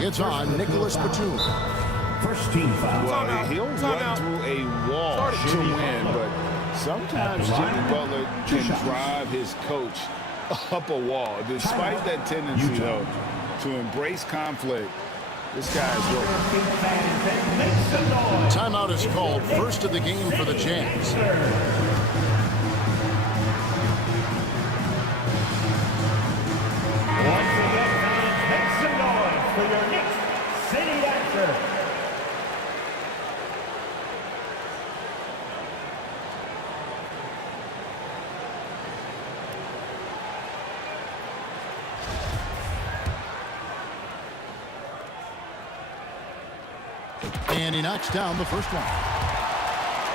It's on Nicholas Batum. First team foul. Well, he'll run through a wall to win, but sometimes Jimmy Butler can drive his coach up a wall. Despite that tendency, though, to embrace conflict, this guy is working. Timeout is called. First of the game for the Jazz. Once again, fans, make some noise for your Knicks City Dancer. And he knocks down the first one.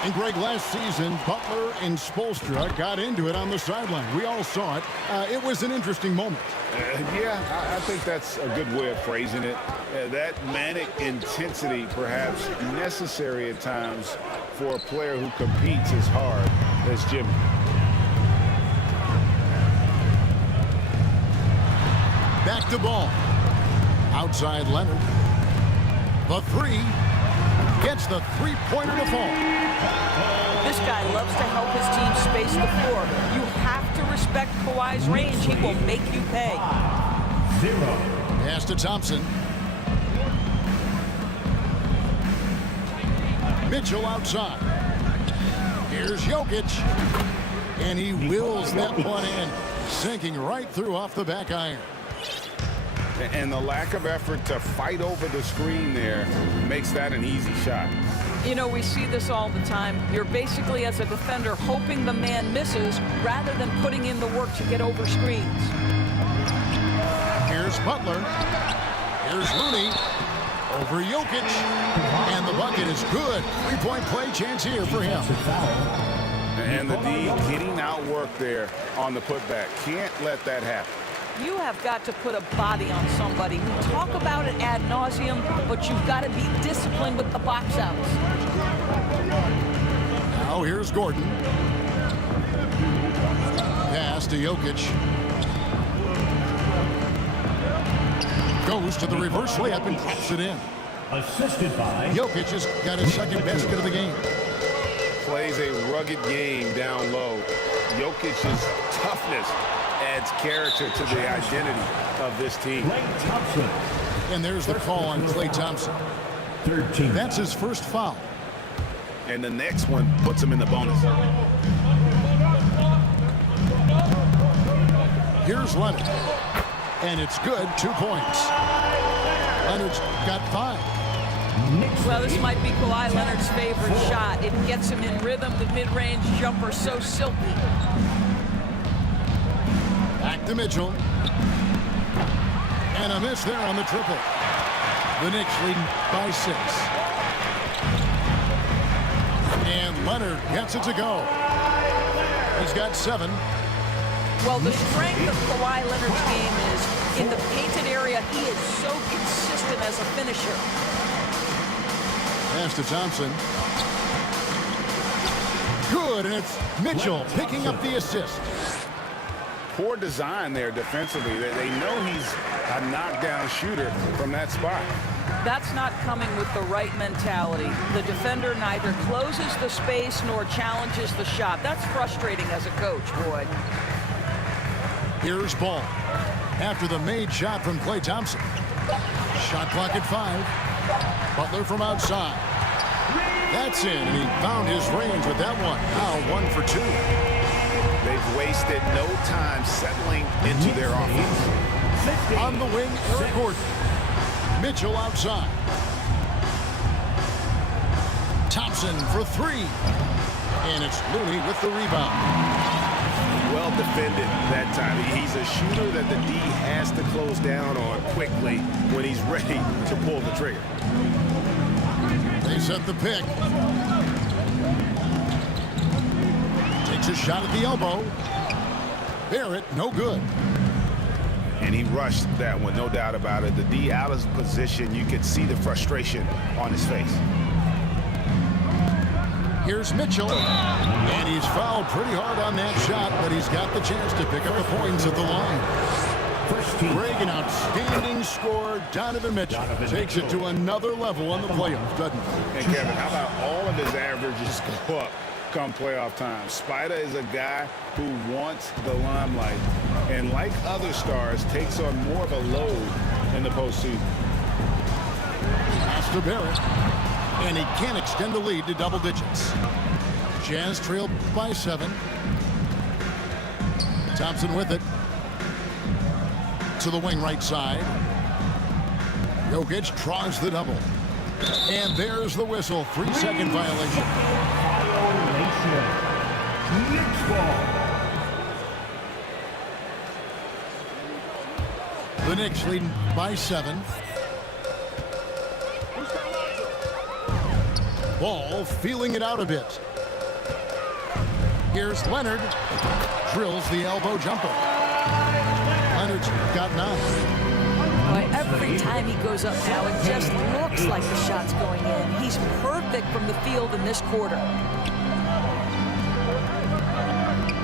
And Greg, last season, Butler and Spoelstra got into it on the sideline. We all saw it. It was an interesting moment. Yeah, I think that's a good way of phrasing it. That manic intensity, perhaps necessary at times for a player who competes as hard as Jimmy. Back to ball. Outside Leonard. The three. Gets the three-pointer to fall. This guy loves to help his team space the floor. You have to respect Kawhi's range. He will make you pay. 0. Pass to Thompson. Mitchell outside. Here's Jokic. And he wills that one in, sinking right through off the back iron. And the lack of effort to fight over the screen there makes that an easy shot. You know, we see this all the time. You're basically, as a defender, hoping the man misses rather than putting in the work to get over screens. Here's Butler. Here's Looney. Over Jokic. And the bucket is good. Three-point play chance here for him. And the D getting outworked there on the putback. Can't let that happen. You have got to put a body on somebody. We talk about it ad nauseum, but you've got to be disciplined with the box outs. Now here's Gordon. Pass to Jokic. Goes to the reverse layup and taps it in. Assisted by Jokic has got his second basket of the game. Plays a rugged game down low. Jokic's toughness adds character to the identity of this team. Klay Thompson. And there's the call on Klay Thompson. 13. That's his first foul. And the next one puts him in the bonus. Here's Leonard. And it's good, 2 points. Leonard's got 5. Well, this might be Kawhi Leonard's favorite shot. It gets him in rhythm. The mid-range jumper so silky. Back to Mitchell. And a miss there on the triple. The Knicks leading by 6. And Leonard gets it to go. He's got 7. Well, the strength of Kawhi Leonard's game is in the painted area. He is so consistent as a finisher. Pass to Thompson. Good, and it's Mitchell picking up the assist. Poor design there defensively. They know he's a knockdown shooter from that spot. That's not coming with the right mentality. The defender neither closes the space nor challenges the shot. That's frustrating as a coach, boy. Here's Ball. After the made shot from Klay Thompson. Shot clock at 5. Butler from outside. That's in, and he found his range with that one. Now 1 for 2. They've wasted no time settling into their offense. On the wing, Eric Gordon. Mitchell outside. Thompson for 3. And it's Looney with the rebound. Well defended that time. He's a shooter that the D has to close down on quickly when he's ready to pull the trigger. They set the pick. Takes a shot at the elbow. Barrett, no good. And he rushed that one, no doubt about it. The D out of position, you could see the frustration on his face. Here's Mitchell. And he's fouled pretty hard on that shot, but he's got the chance to pick up the points at the line. Greg, an outstanding scorer. Donovan Mitchell takes it to another level in the playoffs, doesn't he? And Kevin, how about all of his averages go up come playoff time? Spider is a guy who wants the limelight, and like other stars, takes on more of a load in the postseason. Pass to Barrett, and he can't extend the lead to double digits. Jazz trail by 7. Thompson with it to the wing right side. Jokic tries the double, and there's the whistle. 3-second violation. Knicks ball. The Knicks leading by 7. Ball feeling it out a bit. Here's Leonard. Drills the elbow jumper. Leonard's got 9. Boy, every time he goes up now, it just looks like the shot's going in. He's perfect from the field in this quarter.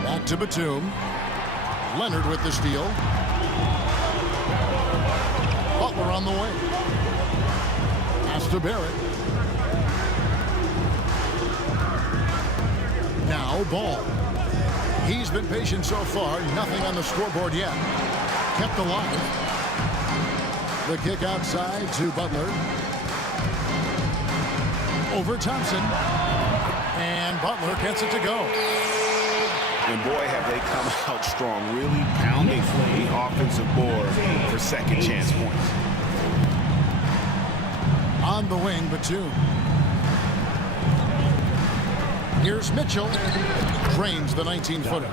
Back to Batum. Leonard with the steal. Butler on the wing. Pass to Barrett. Now Ball. He's been patient so far. Nothing on the scoreboard yet. Kept alive. The kick outside to Butler. Over Thompson. And Butler gets it to go. And boy, have they come out strong, really pounding the offensive board for second chance points. On the wing, Batum. Here's Mitchell. Drains the 19-footer.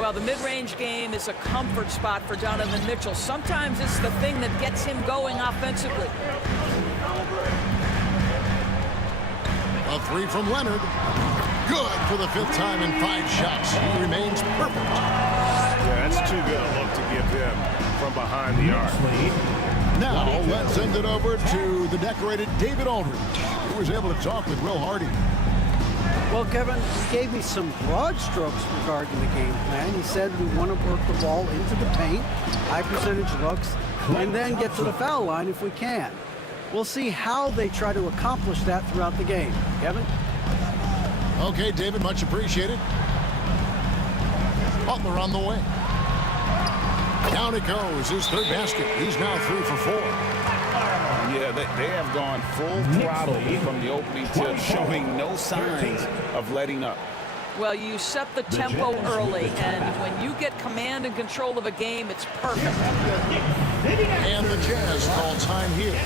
Well, the mid-range game is a comfort spot for Donovan Mitchell. Sometimes it's the thing that gets him going offensively. A 3 from Leonard. Good for the 5th time in 5 shots. He remains perfect. Yeah, that's too good a look to give him from behind the arc. Now let's send it over to the decorated David Aldridge, who was able to talk with Will Hardy. Well, Kevin, he gave me some broad strokes regarding the game plan. He said we want to work the ball into the paint, high percentage looks, and then get to the foul line if we can. We'll see how they try to accomplish that throughout the game. Kevin? Okay, David, much appreciated. Butler on the way. Down it goes, his 3rd basket. He's now 3 for 4. Yeah, they have gone full throttle from the opening tip, showing no signs of letting up. Well, you set the tempo early, and when you get command and control of a game, it's perfect. And the Jazz call time here.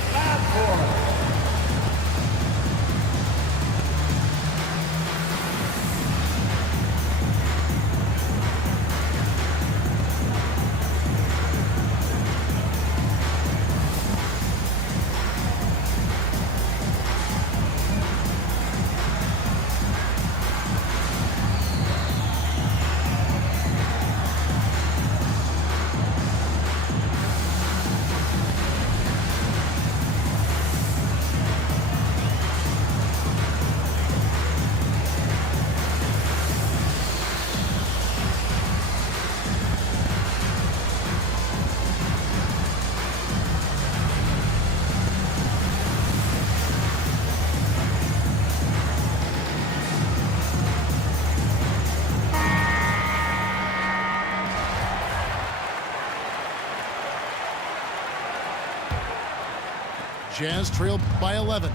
Jazz trailed by 11.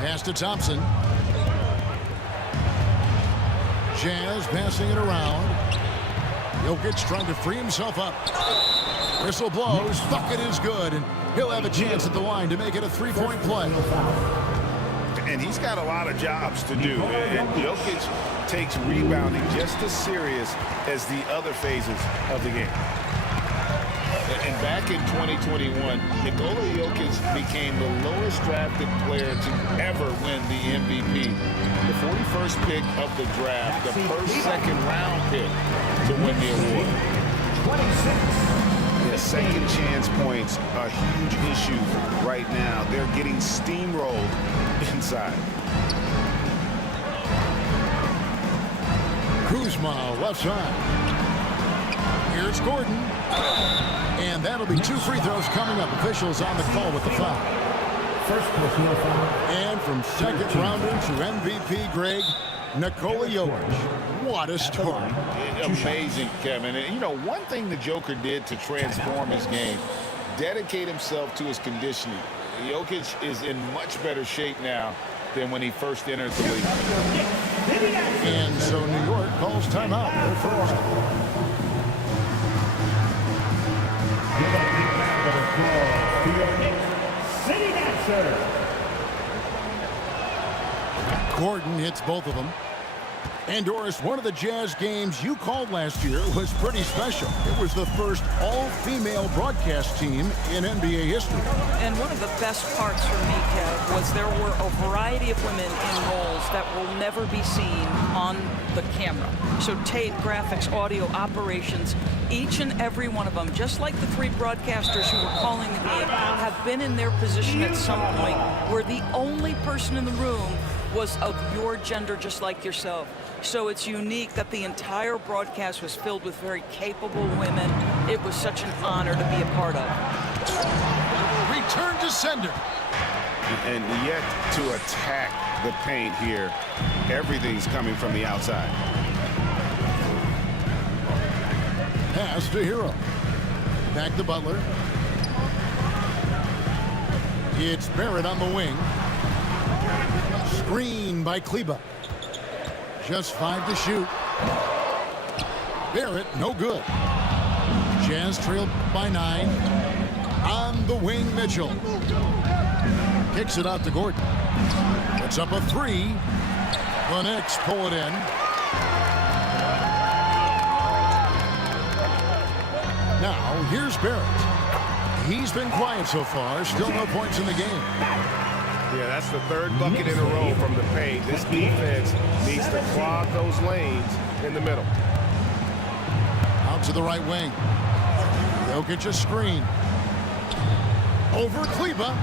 Pass to Thompson. Jazz passing it around. Jokic trying to free himself up. Whistle blows. Bucket is good, and he'll have a chance at the line to make it a 3-point play. And he's got a lot of jobs to do. And Jokic takes rebounding just as serious as the other phases of the game. And back in 2021, Nikola Jokic became the lowest drafted player to ever win the MVP. The 41st pick of the draft, the first second-round pick to win the award. 26. The second chance points are a huge issue right now. They're getting steamrolled inside. Kuzma, left side. Here's Gordon. And that'll be 2 free throws coming up. Officials on the call with the foul. First personal foul. And from second rounder to MVP, Greg, Nikola Jokic. What a start. Amazing, Kevin. And, you know, one thing the Joker did to transform his game, dedicate himself to his conditioning. Jokic is in much better shape now than when he first entered the league. And so New York calls timeout. Their first. City dancer. Gordon hits both of them. And Doris, one of the Jazz games you called last year was pretty special. It was the first all-female broadcast team in NBA history. And one of the best parts for me, Kev, was there were a variety of women in roles that will never be seen on the camera. So tape, graphics, audio, operations, each and every one of them, just like the 3 broadcasters who were calling the game, have been in their position at some point where the only person in the room was of your gender, just like yourself. So it's unique that the entire broadcast was filled with very capable women. It was such an honor to be a part of. Return to sender. And yet to attack the paint here, everything's coming from the outside. Pass to Hero. Back to Butler. It's Barrett on the wing. Screen by Kleba. Just 5 to shoot. Barrett, no good. Jazz trailed by 9. On the wing, Mitchell. Kicks it out to Gordon. Puts up a 3. The Knicks pull it in. Now, here's Barrett. He's been quiet so far. Still no points in the game. Yeah, that's the 3rd bucket in a row from the paint. This defense needs to clog those lanes in the middle. Out to the right wing. Jokic a screen. Over Kleba.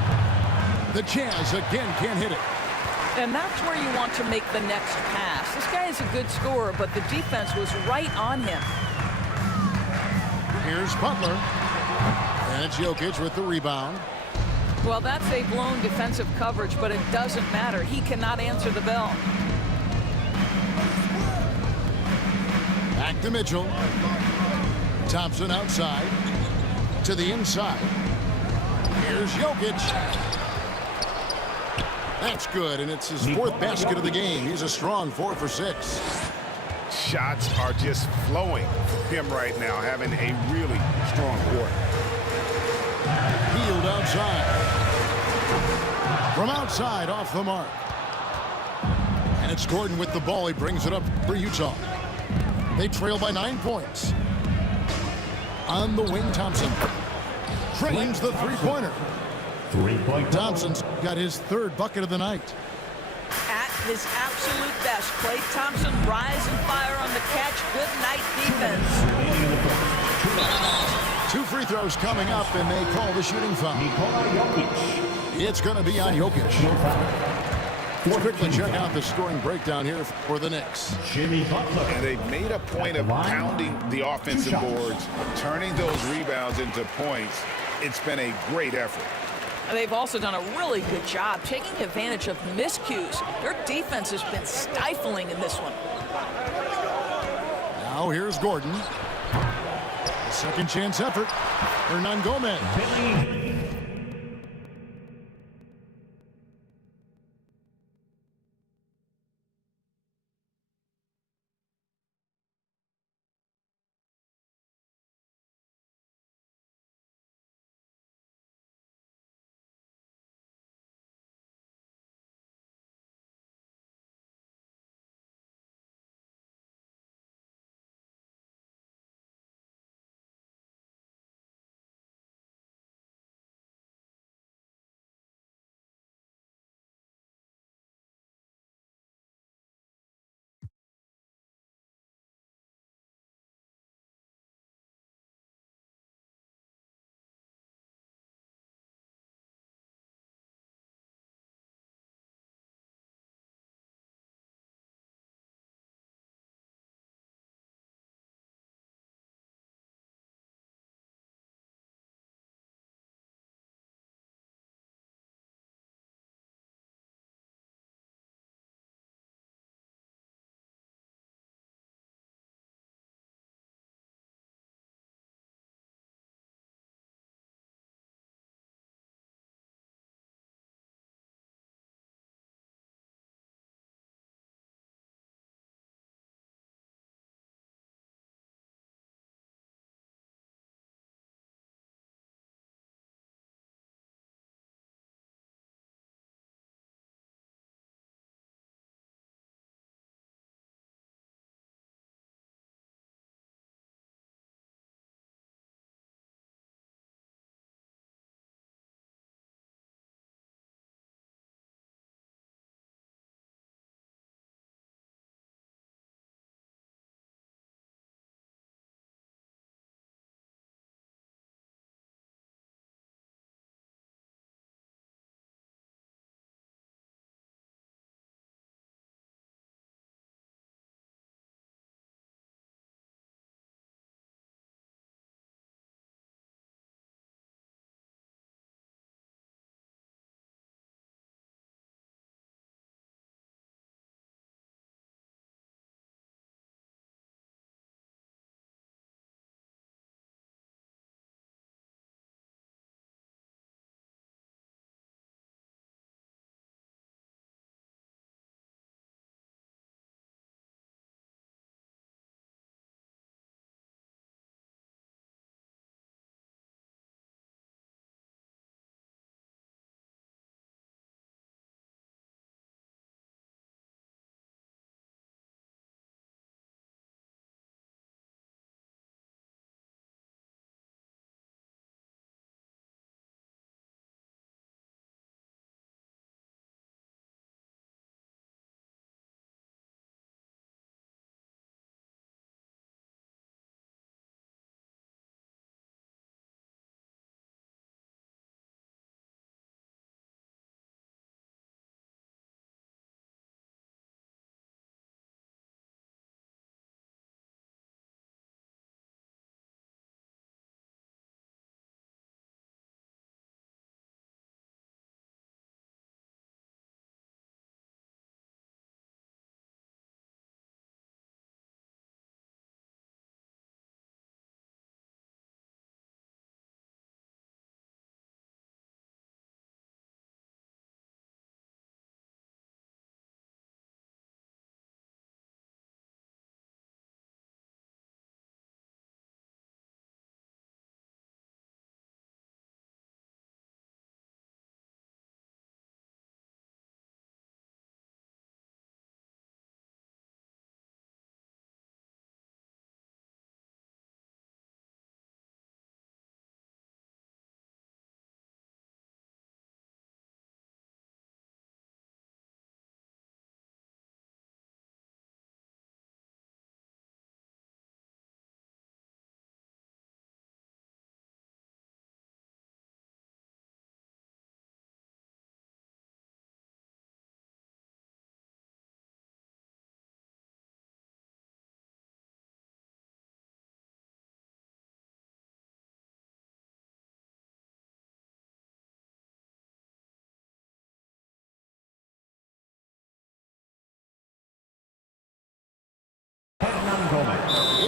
The Jazz again can't hit it. And that's where you want to make the next pass. This guy is a good scorer, but the defense was right on him. Here's Butler. And it's Jokic with the rebound. Well, that's a blown defensive coverage, but it doesn't matter. He cannot answer the bell. Back to Mitchell. Thompson outside. To the inside. Here's Jokic. That's good, and it's his 4th basket of the game. He's a strong 4 for 6. Shots are just flowing for him right now, having a really strong quarter. Healed outside. From outside, off the mark. And it's Gordon with the ball. He brings it up for Utah. They trail by 9 points. On the wing, Thompson. Trains the three-pointer. Thompson's got his 3rd bucket of the night. At his absolute best, Klay Thompson rise and fire on the catch. Good night defense. 2 free throws coming up, and they call the shooting foul. It's going to be on Jokic. Let's quickly check out the scoring breakdown here for the Knicks. And they've made a point of pounding the offensive boards, turning those rebounds into points. It's been a great effort. They've also done a really good job taking advantage of miscues. Their defense has been stifling in this one. Now here's Gordon. A second chance effort. Hernan Gomez.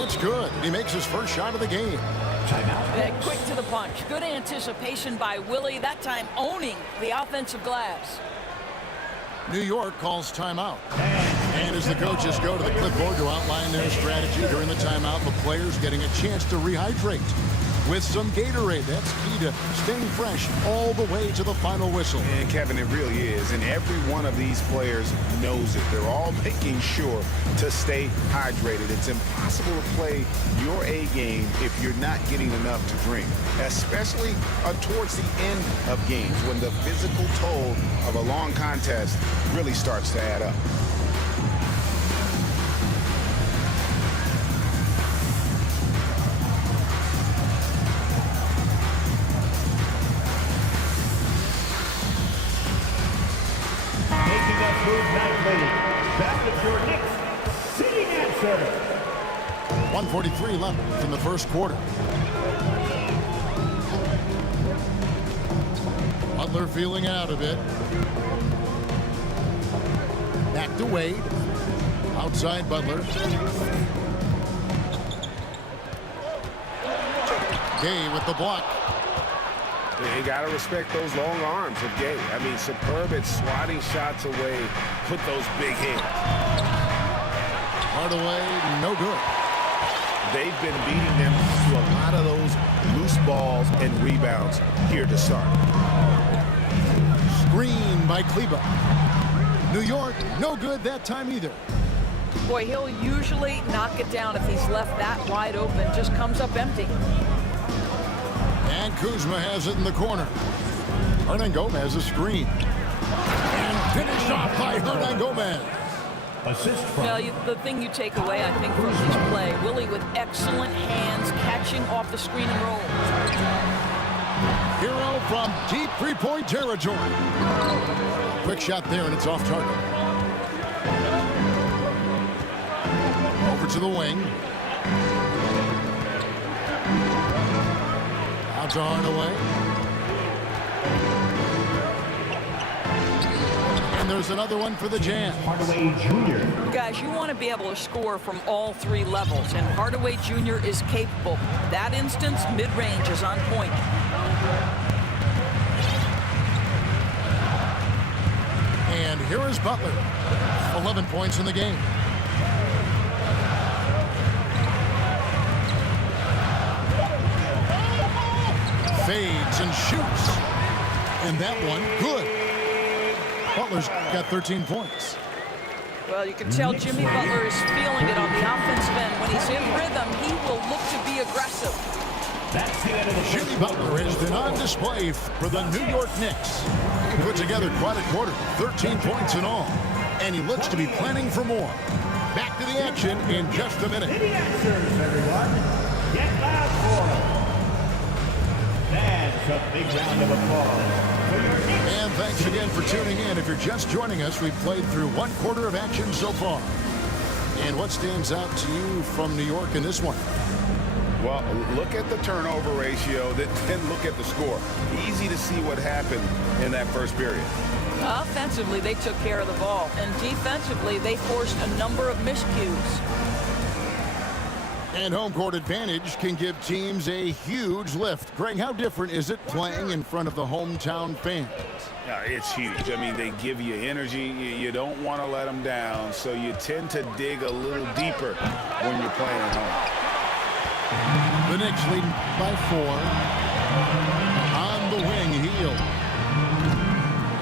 It's good. He makes his first shot of the game. Quick to the punch. Good anticipation by Willie, that time owning the offensive glass. New York calls timeout. And as the coaches go to the clipboard to outline their strategy during the timeout, the players getting a chance to rehydrate with some Gatorade. That's key to staying fresh all the way to the final whistle. And Kevin, it really is. And every one of these players knows it. They're all making sure to stay hydrated. It's impossible to play your A game if you're not getting enough to drink, especially towards the end of games when the physical toll of a long contest really starts to add up. Back with your Knicks sitting answer. 1:43 left in the first quarter. Butler feeling out of it. Back to Wade. Outside Butler. Gay with the block. You got to respect those long arms of Gay. I mean, superb at swatting shots away, put those big hands. Hardaway, no good. They've been beating them to a lot of those loose balls and rebounds here to start. Screen by Kleba. New York, no good that time either. Boy, he'll usually knock it down if he's left that wide open. Just comes up empty. And Kuzma has it in the corner. Hernan Gomez a screen. And finished off by Hernan Gomez. Assist from. Well, the thing you take away, I think, from his play, Willie with excellent hands, catching off the screen and roll. Hero from deep three-point territory. Quick shot there, and it's off target. Over to the wing. Out to Hardaway. And there's another one for the Jazz. Hardaway Jr. Guys, you want to be able to score from all three levels, and Hardaway Jr. is capable. That instance, mid-range is on point. And here is Butler. 11 points in the game. Fades and shoots. And that one, good. Butler's got 13 points. Well, you can tell Jimmy Butler is feeling it on the offensive end. When he's in rhythm, he will look to be aggressive. That's the end of the Jimmy Butler has been on display for the New York Knicks. He put together quite a quarter, 13 points in all. And he looks to be planning for more. Back to the action in just a minute. City answers, everyone. Get loud for them. That's a big round of applause for your Knicks. And thanks again for tuning in. If you're just joining us, we've played through one quarter of action so far. And what stands out to you from New York in this one? Well, look at the turnover ratio, then look at the score. Easy to see what happened in that first period. Offensively, they took care of the ball, and defensively, they forced a number of miscues. And home court advantage can give teams a huge lift. Greg, how different is it playing in front of the hometown fans? It's huge. I mean, they give you energy. You don't want to let them down, so you tend to dig a little deeper when you're playing at home. The Knicks leading by 4. On the wing, Hield.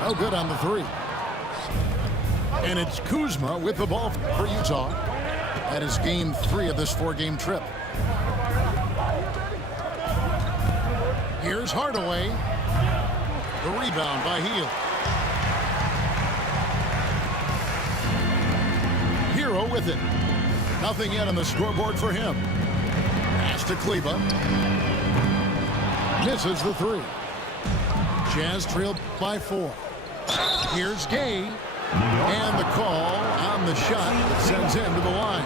Oh, good on the 3. And it's Kuzma with the ball for Utah. That is game 3 of this 4-game trip. Here's Hardaway. The rebound by Hield. Hero with it. Nothing yet on the scoreboard for him. Pass to Kleba. Misses the 3. Jazz trailed by 4. Here's Gay. And the call on the shot that sends him to the line.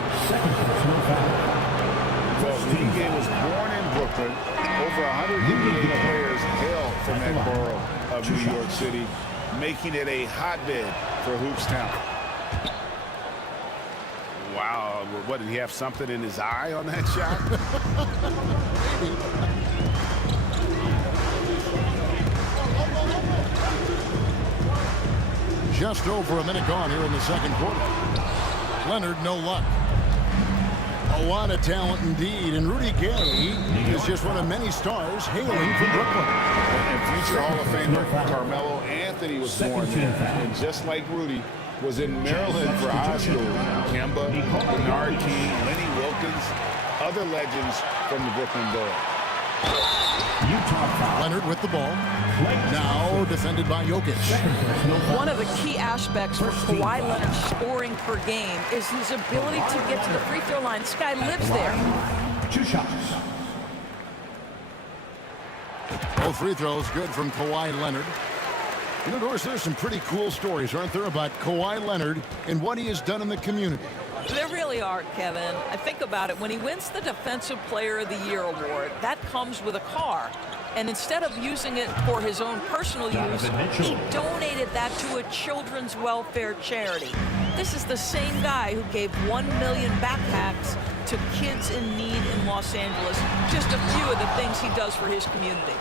Well, Gay was born in Brooklyn. Over 100 NBA players hail from that borough of New York City, making it a hotbed for Hoops Town. Wow, what, did he have something in his eye on that shot? Just over a minute gone here in the second quarter. Leonard, no luck. A lot of talent indeed, and Rudy Gay is just one of many stars hailing from Brooklyn. And future Hall of Famer Carmelo Anthony was born there, and just like Rudy, was in Maryland for high school. Kemba, Bernard King, Lenny Wilkins, other legends from the Brooklyn Borough. Leonard with the ball. Now defended by Jokic. One of the key aspects for Kawhi Leonard's scoring per game is his ability to get to the free throw line. This guy lives there. 2 shots. Both free throws good from Kawhi Leonard. You know, Doris, there's some pretty cool stories, aren't there, about Kawhi Leonard and what he has done in the community. There really are, Kevin. I think about it. When he wins the Defensive Player of the Year award, that comes with a car. And instead of using it for his own personal use, he donated that to a children's welfare charity. This is the same guy who gave 1 million backpacks to kids in need in Los Angeles. Just a few of the things he does for his community.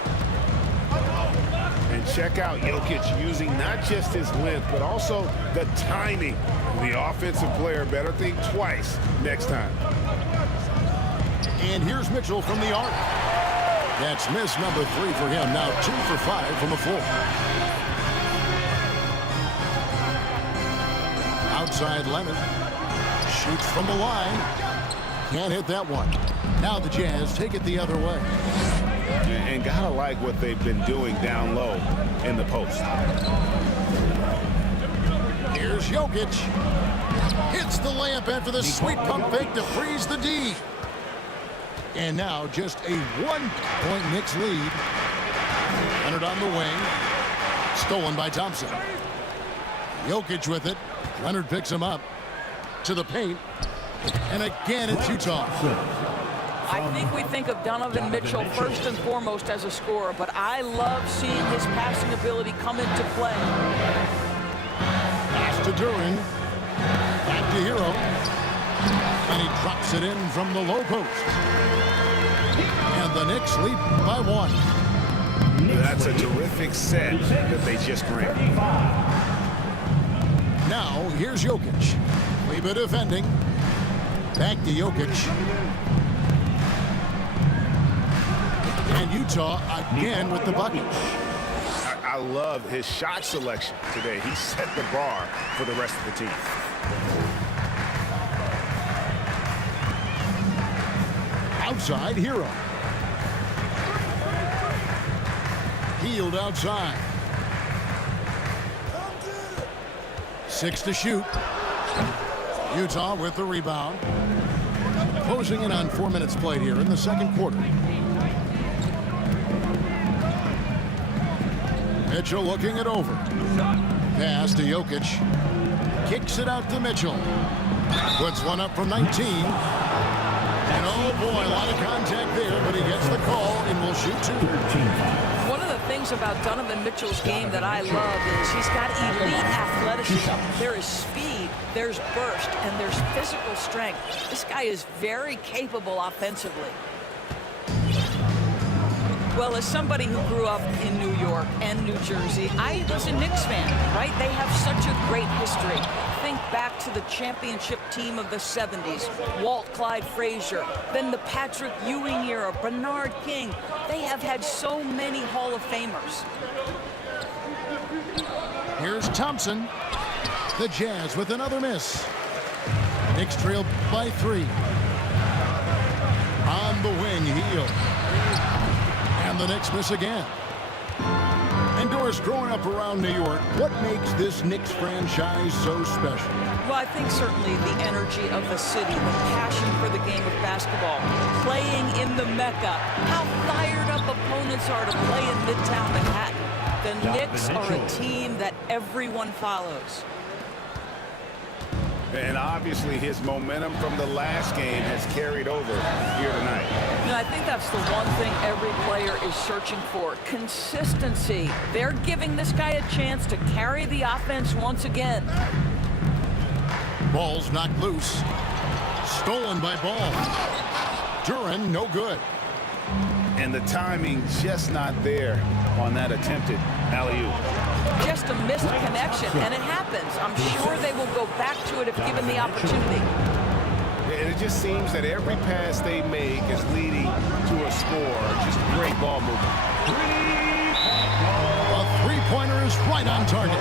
And check out Jokic using not just his length, but also the timing. The offensive player better think twice next time. And here's Mitchell from the arc. That's miss number 3 for him. Now 2 for 5 from the floor. Outside Leonard. Shoots from the line. Can't hit that one. Now the Jazz take it the other way. And gotta like what they've been doing down low in the post. Here's Jokic. Hits the layup after the sweet pump fake to freeze the D. And now just a 1-point Knicks lead. Leonard on the wing. Stolen by Thompson. Jokic with it. Leonard picks him up. To the paint. And again it's Utah. I think we think of Donovan Mitchell first and foremost as a scorer, but I love seeing his passing ability come into play. Pass to Duran. Back to Hero. And he drops it in from the low post. And the Knicks lead by 1. That's a terrific set that they just ran. Now here's Jokic. Leba defending. Back to Jokic. And Utah again with the bucket. I love his shot selection today. He set the bar for the rest of the team. Outside Hero. Healed outside. 6 to shoot. Utah with the rebound. Closing in on 4 minutes played here in the second quarter. Mitchell looking it over. Pass to Jokic. Kicks it out to Mitchell. Puts one up from 19. And oh boy, a lot of contact there, but he gets the call and will shoot 2. One of the things about Donovan Mitchell's game that I love is he's got elite athleticism. There is speed, there's burst, and there's physical strength. This guy is very capable offensively. Well, as somebody who grew up in New York and New Jersey, I was a Knicks fan, right? They have such a great history. Think back to the championship team of the 70s, Walt Clyde Frazier, then the Patrick Ewing era, Bernard King. They have had so many Hall of Famers. Here's Thompson. The Jazz with another miss. Knicks trail by 3. On the wing, Heel. And the Knicks miss again. And Doris, growing up around New York, what makes this Knicks franchise so special? Well, I think certainly the energy of the city, the passion for the game of basketball, playing in the Mecca, how fired up opponents are to play in Midtown Manhattan. The Knicks are a team that everyone follows. And obviously his momentum from the last game has carried over here tonight. And I think that's the one thing every player is searching for, consistency. They're giving this guy a chance to carry the offense once again. Ball's knocked loose. Stolen by Ball. Duran, no good. And the timing just not there on that attempted alley-oop. Just a missed connection, and it happens. I'm sure they will go back to it if given the opportunity. And it just seems that every pass they make is leading to a score. Just great ball movement. A three-pointer is right on target.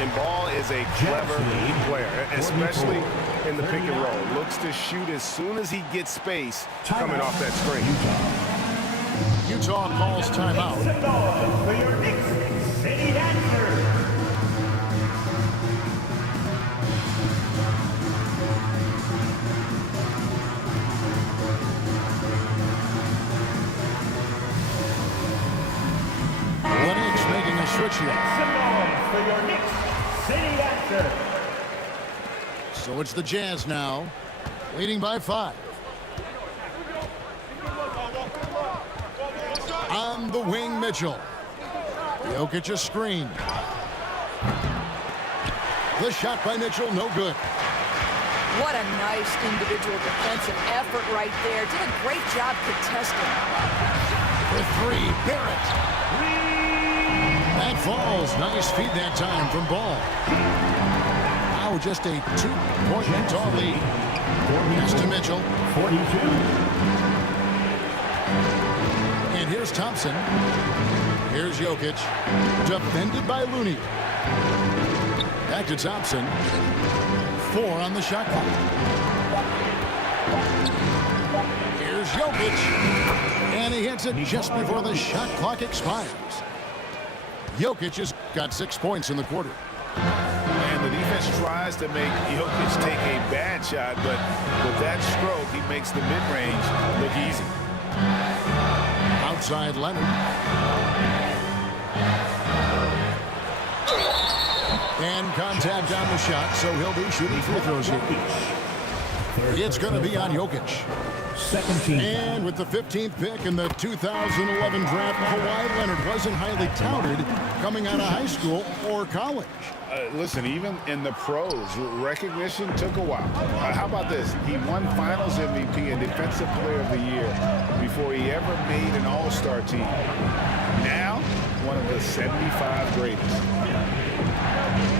And Ball is a clever player, especially in the pick and roll. Looks to shoot as soon as he gets space coming off that screen. Utah calls timeout. For your Knicks City Dancers. The Knicks making a switch here. Some noise for your Knicks City Dancers. So it's the Jazz now, leading by 5. On the wing, Mitchell. Jokic a screen. The shot by Mitchell, no good. What a nice individual defensive effort right there. Did a great job contesting. For 3, Barrett. That falls. Nice feed that time from Ball. Now just a 2-point Utah lead. Pass to Mitchell. 42. And here's Thompson. Here's Jokic. Defended by Looney. Back to Thompson. 4 on the shot clock. Here's Jokic. And he hits it just before the shot clock expires. Jokic has got 6 points in the quarter. And the defense tries to make Jokic take a bad shot, but with that stroke, he makes the mid-range look easy. Outside Leonard. And contact on the shot, so he'll be shooting free throws here. It's going to be on Jokic. And with the 15th pick in the 2011 draft, Kawhi Leonard wasn't highly touted coming out of high school or college. Listen, even in the pros, recognition took a while. How about this? He won Finals MVP and Defensive Player of the Year before he ever made an All-Star team. Now, one of the 75 greatest.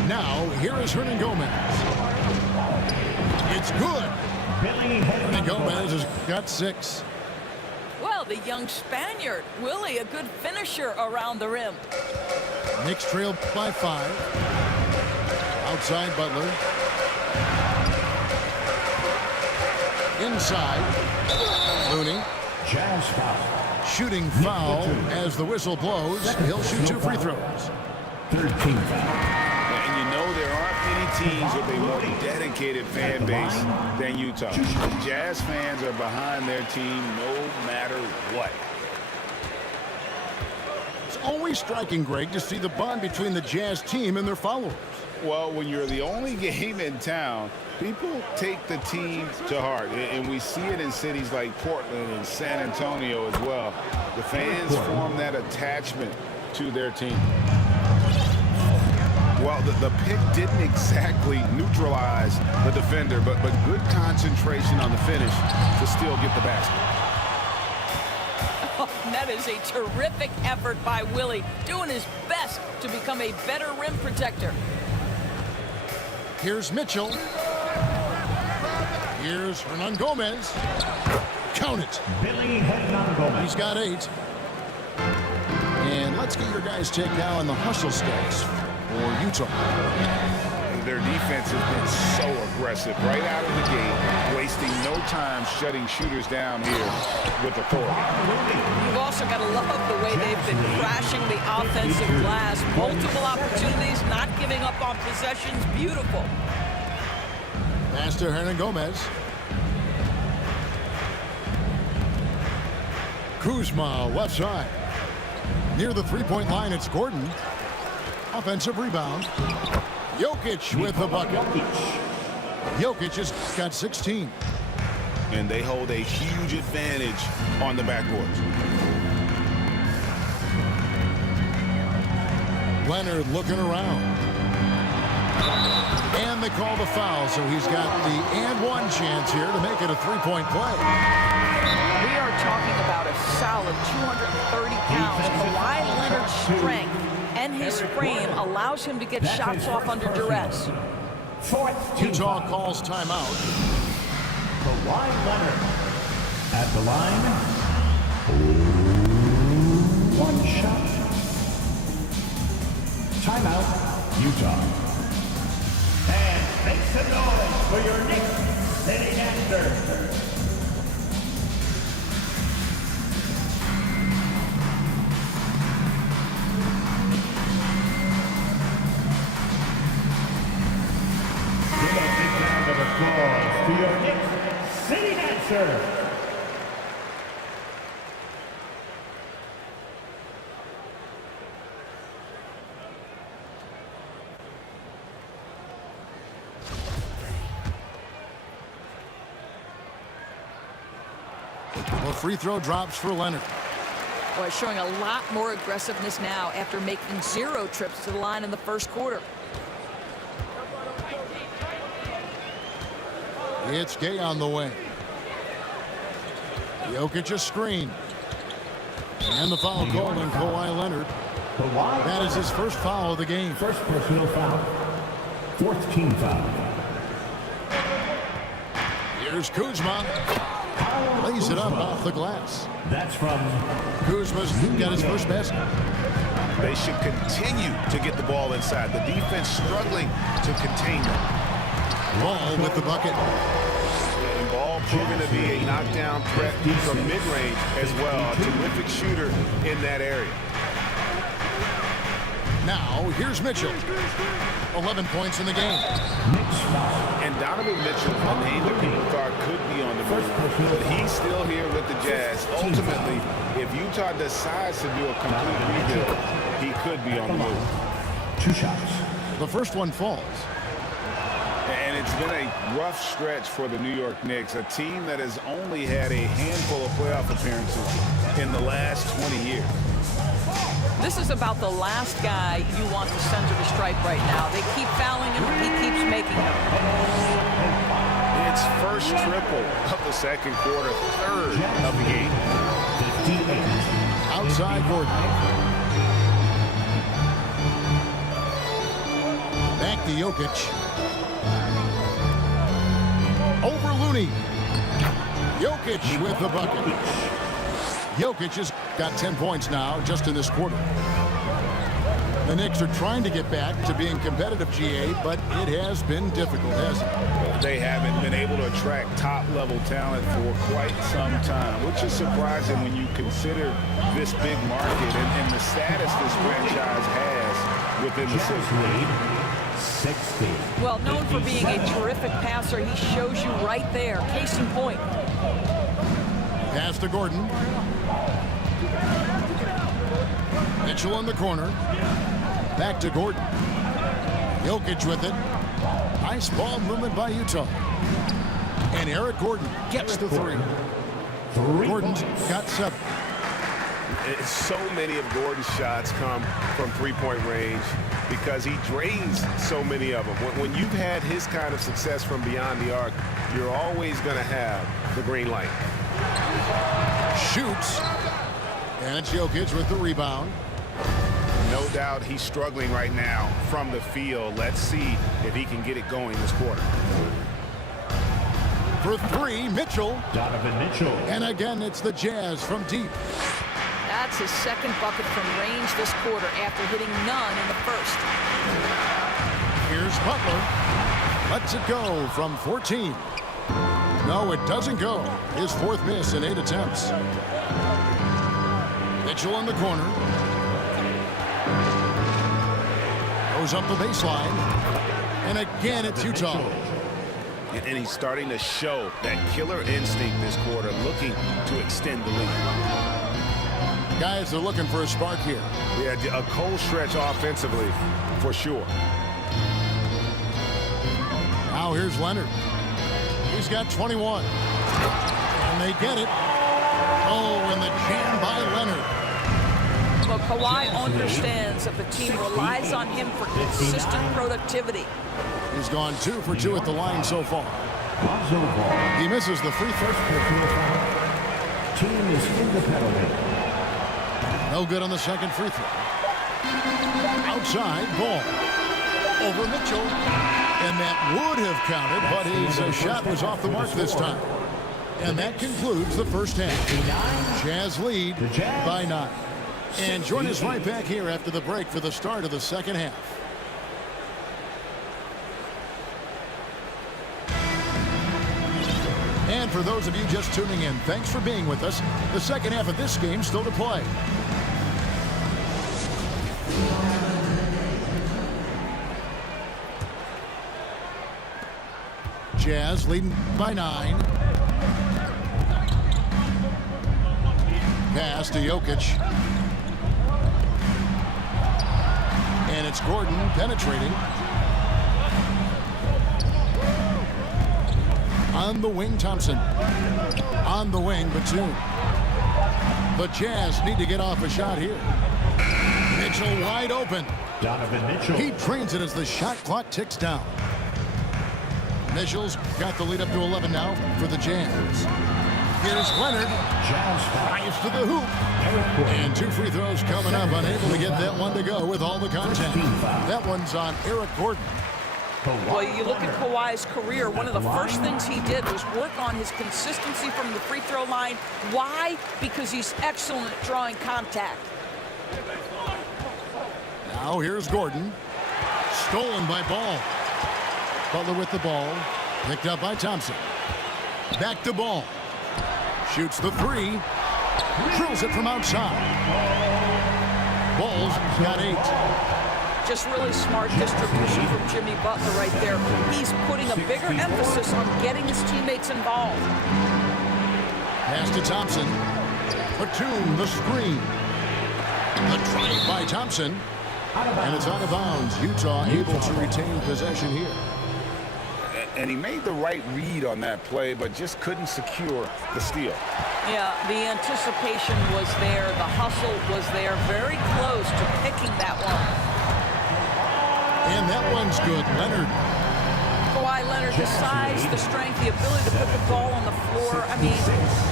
Now, here is Hernan Gomez. It's good. Hernan Gomez has got 6. Well, the young Spaniard, Willie, a good finisher around the rim. Knicks trail by 5. Outside Butler. Inside. Looney. Jazz foul. Shooting foul as the whistle blows. He'll shoot 2 free throws. 13 foul. And you know there aren't many teams with a more dedicated fan base than Utah. The Jazz fans are behind their team no matter what. It's always striking, Greg, to see the bond between the Jazz team and their followers. Well, when you're the only game in town, people take the team to heart. And we see it in cities like Portland and San Antonio as well. The fans form that attachment to their team. Well, the pick didn't exactly neutralize the defender, but good concentration on the finish to still get the basket. Oh, that is a terrific effort by Willie, doing his best to become a better rim protector. Here's Mitchell. Here's Hernan Gomez. Count it. He's got 8. And let's get your guys' take now on the hustle stats for Utah. Their defense has been so aggressive right out of the gate, wasting no time shutting shooters down here with authority. You've also got to love the way they've been crashing the offensive glass. Multiple opportunities, not giving up on possessions. Beautiful. Pass to Hernan Gomez. Kuzma, left side. Near the three-point line, it's Gordon. Offensive rebound. Jokic with the bucket. Jokic has got 16. And they hold a huge advantage on the backboard. Leonard looking around. And they call the foul, so he's got the and one chance here to make it a three-point play. We are talking about a solid 230 pounds. Kawhi Leonard's strength and his frame allows him to get shots off under duress. Utah calls timeout. Kawhi Leonard at the line. One shot. Timeout, Utah. And make some noise for your Knicks sitting after. Give a big round of applause to your Knicks sitting answer. Well, free throw drops for Leonard. Boy, showing a lot more aggressiveness now after making 0 trips to the line in the first quarter. It's Gay on the wing. Jokic a screen. And the foul called on Kawhi Leonard. That is his first foul of the game. First personal foul. Fourth team foul. Here's Kuzma. Lays it up off the glass. That's from Kuzma's got his first basket. They should continue to get the ball inside. The defense struggling to contain them. Ball with the bucket. And Ball proven to be a knockdown threat from mid-range as well. A terrific shooter in that area. Now, here's Mitchell. 11 points in the game. And Donovan Mitchell, a name that people thought could be on the move, but he's still here with the Jazz. Ultimately, if Utah decides to do a complete rebuild, he could be on the move. 2 shots. The first one falls. And it's been a rough stretch for the New York Knicks, a team that has only had a handful of playoff appearances in the last 20 years. This is about the last guy you want to send to the stripe right now. They keep fouling him, he keeps making them. It's first triple of the second quarter, third of the game. Outside Gordon. Back to Jokic. Over Looney. Jokic with the bucket. Jokic has got 10 points now just in this quarter. The Knicks are trying to get back to being competitive, GA, but it has been difficult, hasn't it? They haven't been able to attract top-level talent for quite some time, which is surprising when you consider this big market and the status this franchise has within the city. 60. Well, known for being a terrific passer, he shows you right there. Case in point. Pass to Gordon. Mitchell in the corner. Back to Gordon. Jokic with it. Nice ball movement by Utah. And Eric Gordon gets the 3. Gordon's got 7. So many of Gordon's shots come from three-point range because he drains so many of them. When you've had his kind of success from beyond the arc, you're always going to have the green light. Shoots. And it's Jokic with the rebound. No doubt he's struggling right now from the field. Let's see if he can get it going this quarter. For 3, Mitchell. Donovan Mitchell. And again, it's the Jazz from deep. That's his second bucket from range this quarter after hitting none in the first. Here's Butler. Lets it go from 14. No, it doesn't go. His 4th miss in 8 attempts. Mitchell in the corner. Goes up the baseline. And again, it's Utah. And he's starting to show that killer instinct this quarter, looking to extend the lead. Guys are looking for a spark here. Yeah, a cold stretch offensively, for sure. Now here's Leonard. He's got 21. And they get it. Oh, and the jam by Leonard. Although Kawhi understands that the team relies on him for consistent productivity. He's gone 2 for 2 at the line so far. He misses the free throw. Team is in the penalty. No good on the second free throw. Outside, ball. Over Mitchell. And that would have counted, but his shot was off the mark this time. And that concludes the first half. Jazz lead by 9. And join us right back here after the break for the start of the second half. And for those of you just tuning in, thanks for being with us. The second half of this game still to play. Jazz leading by 9. Pass to Jokic. And it's Gordon penetrating. On the wing, Thompson. On the wing, Batum. The Jazz need to get off a shot here. Mitchell wide open. Donovan Mitchell. He drains it as the shot clock ticks down. Mitchell's got the lead up to 11 now for the Jazz. Here's Leonard. Jazz Fires to the hoop. And 2 free throws coming up. Unable to get that one to go with all the contact. That one's on Eric Gordon. Well, you look at Kawhi's career, one of the first things he did was work on his consistency from the free throw line. Why? Because he's excellent at drawing contact. Now here's Gordon. Stolen by Ball. Butler with the ball. Picked up by Thompson. Back to Ball. Shoots the 3. Drills it from outside. Ball's got 8. Just really smart distribution from Jimmy Butler right there. He's putting a bigger emphasis on getting his teammates involved. Pass to Thompson. Batum, the screen. The drive by Thompson. And it's out of bounds. Utah able to retain possession here. And he made the right read on that play, but just couldn't secure the steal. Yeah, the anticipation was there. The hustle was there. Very close to picking that one. And that one's good. Leonard. Kawhi Leonard, the size, the strength, the ability to put the ball on the floor. I mean,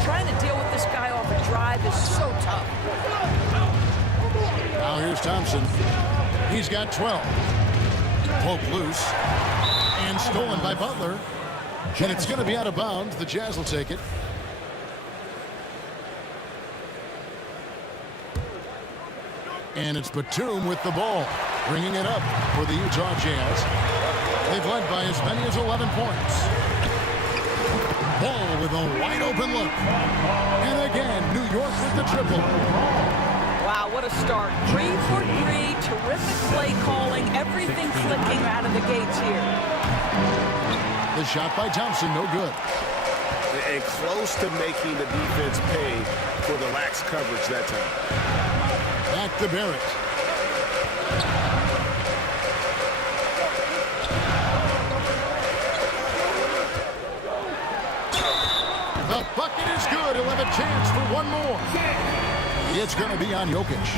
trying to deal with this guy off a drive is so tough. Now here's Thompson. He's got 12. Poke loose. And stolen by Butler. And it's going to be out of bounds. The Jazz will take it. And it's Batum with the ball. Bringing it up for the Utah Jazz. They've led by as many as 11 points. Ball with a wide open look. And again, New York with the triple. Wow, what a start. 3 for 3, terrific play calling, everything clicking out of the gates here. The shot by Thompson, no good. And close to making the defense pay for the lax coverage that time. Back to Barrett. The bucket is good. He'll have a chance for one more. It's going to be on Jokic.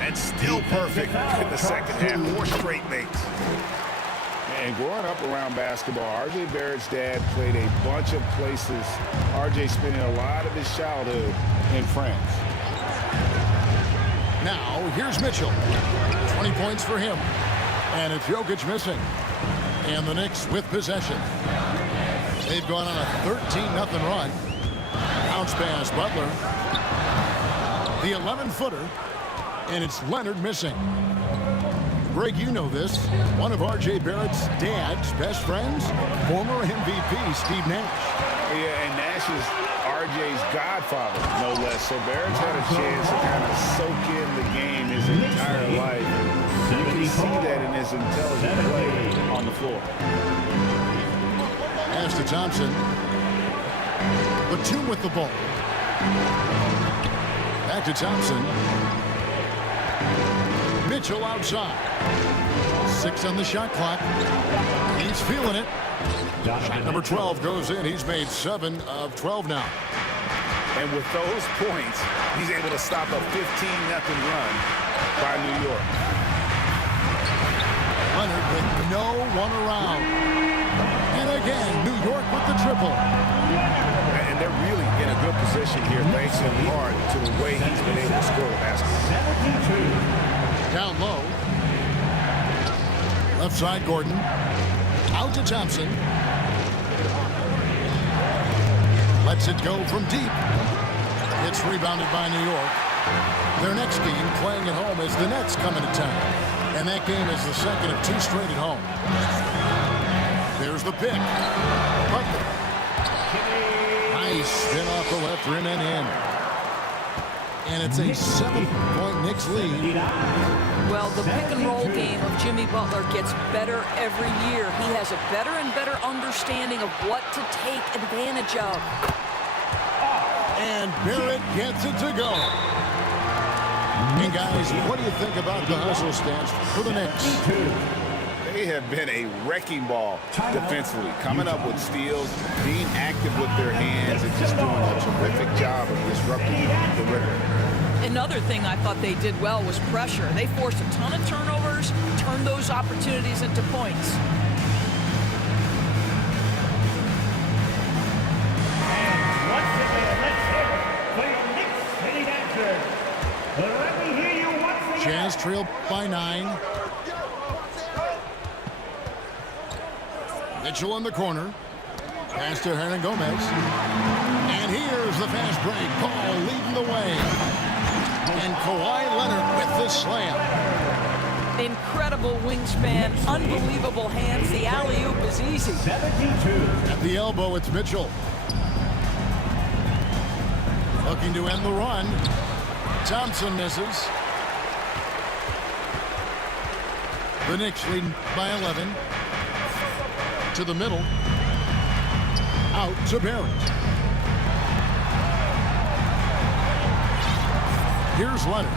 And still perfect in the second half. 4 straight makes. And growing up around basketball, R.J. Barrett's dad played a bunch of places. R.J. spending a lot of his childhood in France. Now, here's Mitchell. 20 points for him. And it's Jokic missing. And the Knicks with possession. They've gone on a 13-0 run. Bounce pass, Butler. The 11-footer. And it's Leonard missing. Greg, you know this. One of R.J. Barrett's dad's best friends, former MVP Steve Nash. Yeah, and Nash is R.J.'s godfather, no less. So Barrett's had a chance to kind of soak in the game his entire life. And you can see that in his intelligent play on the floor. Pass to Thompson. Batum with the ball. Back to Thompson. Mitchell outside. 6 on the shot clock. He's feeling it. Shot number 12 goes in. He's made 7 of 12 now. And with those points, he's able to stop a 15-0 run by New York. Leonard with no one around. And again, New York with the triple. And they're really in a good position here, thanks in part to the way he's been able to score the basketball. Down low. Left side, Gordon. Out to Thompson. Lets it go from deep. It's rebounded by New York. Their next game playing at home as the Nets come into town. And that game is the second of 2 straight at home. There's the pick. Butler. Nice spin off the left rim and in. And it's a 7-point Knicks lead. Well, the pick and roll game of Jimmy Butler gets better every year. He has a better and better understanding of what to take advantage of. And Barrett gets it to go. And guys, what do you think about the hustle stats for the Knicks? They have been a wrecking ball defensively, coming up with steals, being active with their hands, and just doing a terrific job of disrupting the rhythm. Another thing I thought they did well was pressure. They forced a ton of turnovers, turned those opportunities into points. Once again, let's hear it for your Knicks City Dancers. Let me hear you once again. Jazz trail by 9. Mitchell in the corner. Pass to Hernan Gomez. And here's the fast break. Paul leading the way. And Kawhi Leonard with the slam. Incredible wingspan, unbelievable hands. The alley-oop is easy. 72. At the elbow, it's Mitchell. Looking to end the run. Thompson misses. The Knicks leading by 11. To the middle. Out to Barrett. Here's Leonard.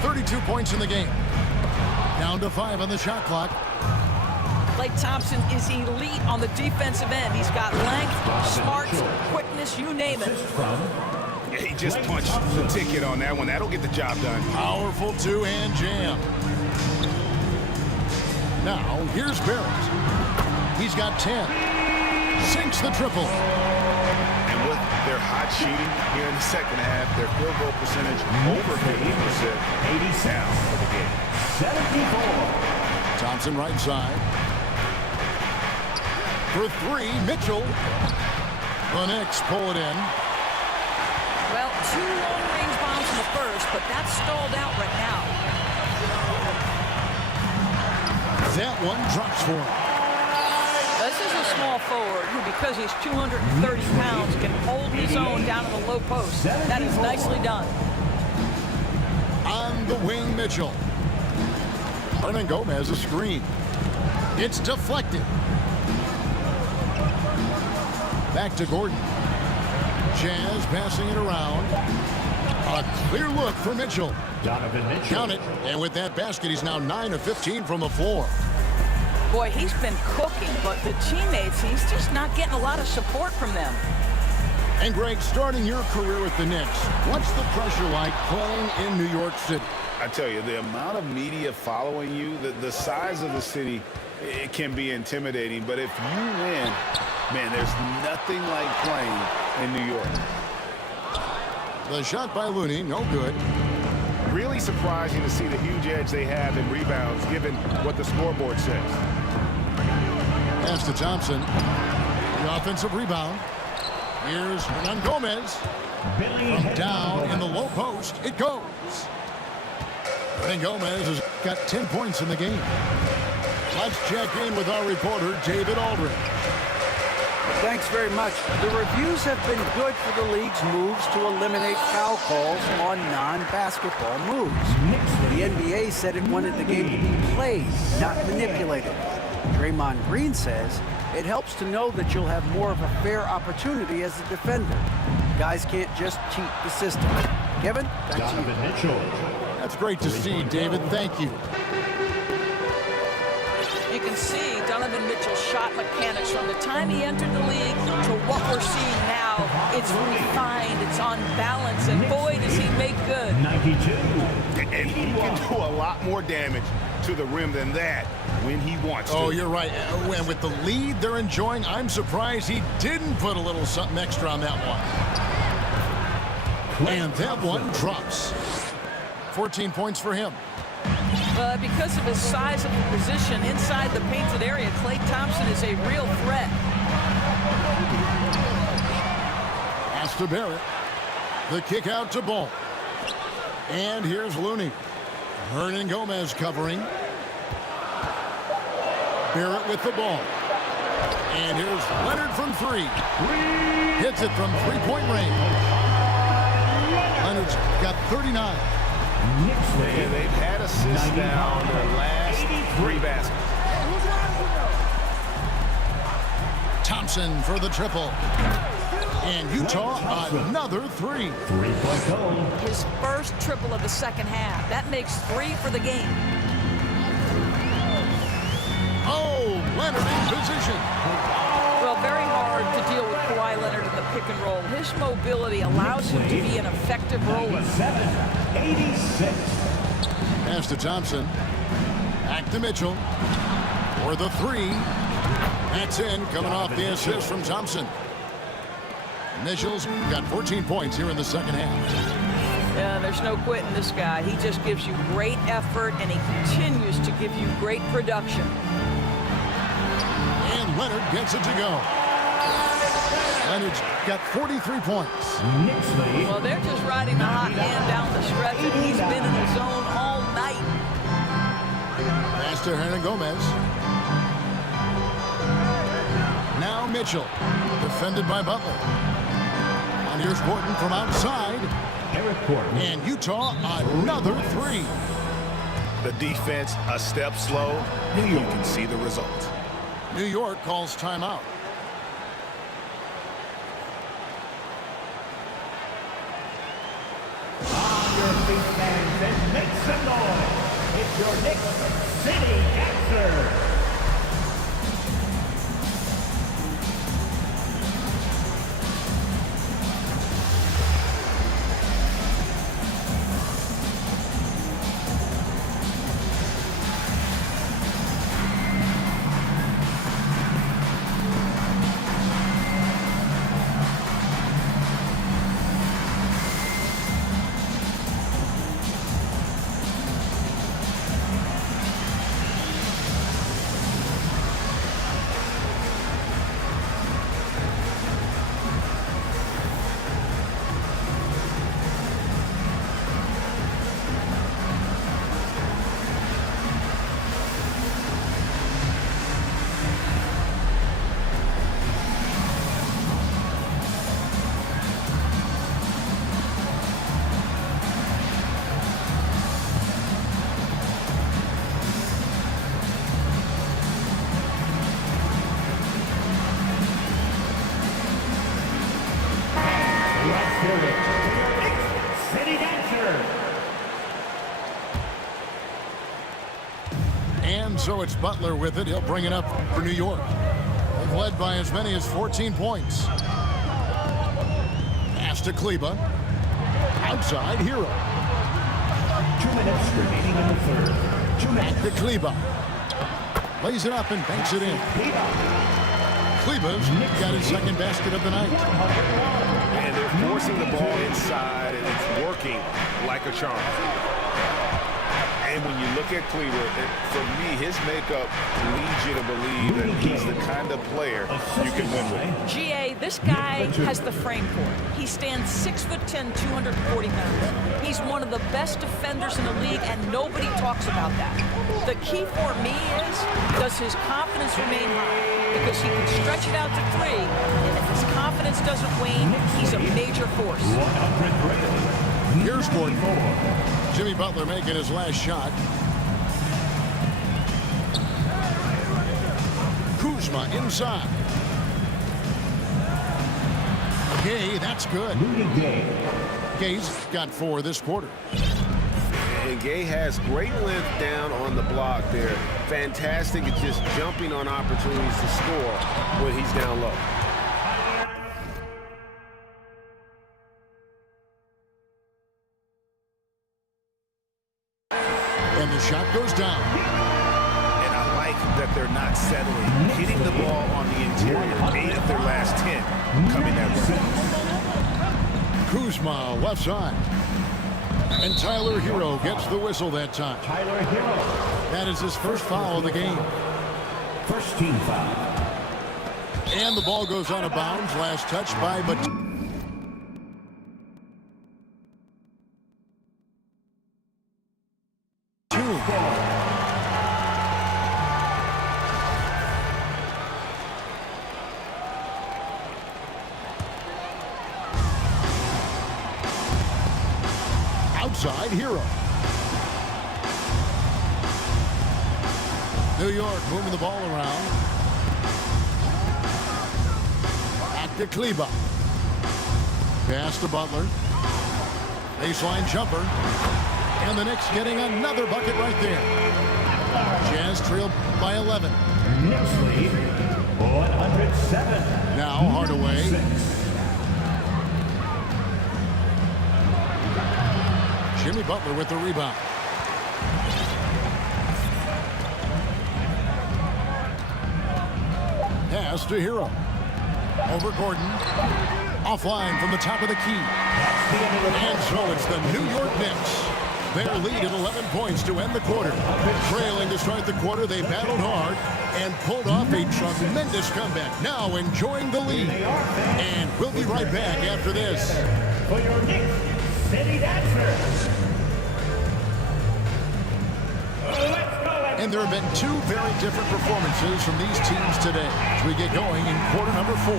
32 points in the game. Down to 5 on the shot clock. Klay Thompson is elite on the defensive end. He's got length, smarts, quickness, you name it. Yeah, he just punched the ticket on that one. That'll get the job done. Powerful two-hand jam. Now, here's Barrett. He's got 10. Sinks the triple. And with their hot shooting here in the second half, their field goal percentage over 50%. 87 for the game. 74. Thompson right side. For 3, Mitchell. The Knicks pull it in. Well, 2 long-range bombs in the first, but that's stalled out right now. That one drops for him. This is a small forward who, because he's 230 pounds, can hold his own down in the low post. That is nicely done. On the wing, Mitchell. Hernan Gomez a screen. It's deflected. Back to Gordon. Jazz passing it around. A clear look for Mitchell. Donovan Mitchell. Count it. And with that basket, he's now 9 of 15 from the floor. Boy, he's been cooking, but the teammates, he's just not getting a lot of support from them. And Greg, starting your career with the Knicks, what's the pressure like playing in New York City? I tell you, the amount of media following you, the size of the city, it can be intimidating. But if you win, man, there's nothing like playing in New York. The shot by Looney, no good. Really surprising to see the huge edge they have in rebounds, given what the scoreboard says. Pass to Thompson. The offensive rebound. Here's Hernan Gomez. From down in the low post, it goes. Hernan Gomez has got 10 points in the game. Let's check in with our reporter, David Aldridge. Thanks very much. The reviews have been good for the league's moves to eliminate foul calls on non-basketball moves. The NBA said it wanted the game to be played, not manipulated. Draymond Green says it helps to know that you'll have more of a fair opportunity as a defender. Guys can't just cheat the system. Kevin, back to you. Donovan Mitchell. That's great to see, David. Thank you. You you can see Donovan Mitchell's shot mechanics from the time he entered the league to what we're seeing now. It's refined, it's on balance, and boy, does he make good. 92. And he can do a lot more damage to the rim than that when he wants to. Oh, you're right. And with the lead they're enjoying, I'm surprised he didn't put a little something extra on that one. And that one drops. 14 points for him. Because of his size of the position inside the painted area, Klay Thompson is a real threat. Pass to Barrett. The kick out to Ball. And here's Looney. Hernan Gomez covering. Barrett with the ball. And here's Leonard from three. Hits it from three-point range. Leonard's got 39. And they've had assists now in their last 3 baskets. Thompson for the triple. And Utah another three. 3-point goal. His first triple of the second half. That makes 3 for the game. Oh, Leonard in position. Well, very hard to deal with Kawhi Leonard in the pick and roll. His mobility allows him to be an effective roller. 86. Pass to Thompson. Back to Mitchell. For the three. That's in, coming off the assist from Thompson. Mitchell's got 14 points here in the second half. Yeah, there's no quitting this guy. He just gives you great effort, and he continues to give you great production. And Leonard gets it to go. Leonard's got 43 points. Knicks lead. Well, they're just riding the hot hand down the stretch, and he's been in the zone all night. Pass to Hernan Gomez. Now Mitchell, defended by Butler. And here's Gordon from outside. Eric Gordon. And Utah another three. The defense a step slow, and you can see the result. New York calls timeout. On your feet, fans, and make some noise. It's your Knicks City Dancer. City Dancer. And so it's Butler with it. He'll bring it up for New York. They've led by as many as 14 points. Pass to Kleba. Outside, Hero. 2 minutes remaining in the third. 2 minutes. Back to Kleba. Lays it up and banks it in. Kleba's got his second basket of the night. And they're forcing the ball inside, and it's working like a charm. And when you look at Cleveland, for me, his makeup leads you to believe that he's the kind of player you can win with. GA, this guy has the frame for it. He stands 6'10", 240 pounds. He's one of the best defenders in the league, and nobody talks about that. The key for me is, does his confidence remain high? Because he can stretch it out to three, and if his confidence doesn't wane, he's a major force. Here's Gordon. Jimmy Butler making his last shot. Kuzma inside. Gay, that's good. Gay's got 4 this quarter. and Gay has great length down on the block there. Fantastic at just jumping on opportunities to score when he's down low. And the shot goes down. And I like that they're not settling. Hitting the ball on the interior. 8 of their last 10 coming that way. Kuzma, left side. And Tyler Hero gets the whistle that time. Tyler Hero. That is his first foul of the game. First team foul. And the ball goes out of bounds. Last touch by Batum. Outside Hero. New York moving the ball around. Back to Kleba. Pass to Butler. Baseline jumper. And the Knicks getting another bucket right there. Jazz trailed by 11. Knicks lead 107. Now Hardaway. Jimmy Butler with the rebound. Pass to Hero. Over Gordon. Offline from the top of the key. And so it's the New York Knicks. Their lead at 11 points to end the quarter. Trailing to start the quarter, they battled hard and pulled off a tremendous comeback. Now enjoying the lead. And we'll be right back after this. For your Knicks City Dancers. And there have been two very different performances from these teams today as we get going in quarter number 4.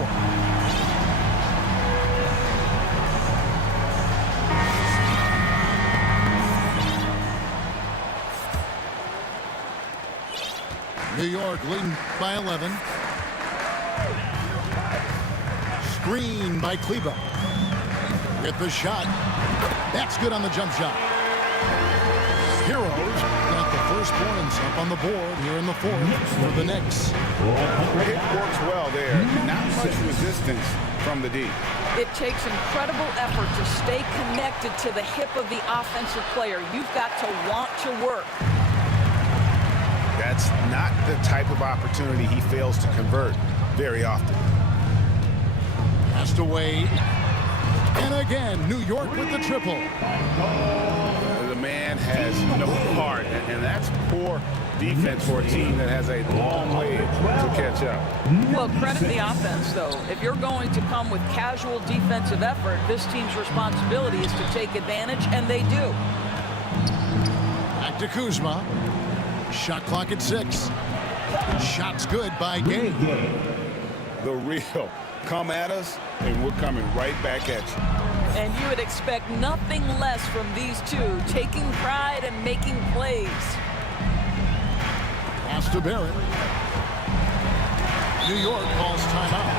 New York leading by 11. Screen by Kleba. With the shot. That's good on the jump shot. Heroes got the first points up on the board here in the 4th for the Knicks. It works well there. Not much resistance from the D. It takes incredible effort to stay connected to the hip of the offensive player. You've got to want to work. That's not the type of opportunity he fails to convert very often. Pass to Wade. And again, New York with the triple. The man has no heart, and that's poor defense for a team that has a long way to catch up. Well, credit the offense, though. If you're going to come with casual defensive effort, this team's responsibility is to take advantage, and they do. Back to Kuzma. Shot clock at 6. Shot's good by Gay. The real come at us, and we're coming right back at you. And you would expect nothing less from these two, taking pride and making plays. Pass to Barrett. New York calls timeout.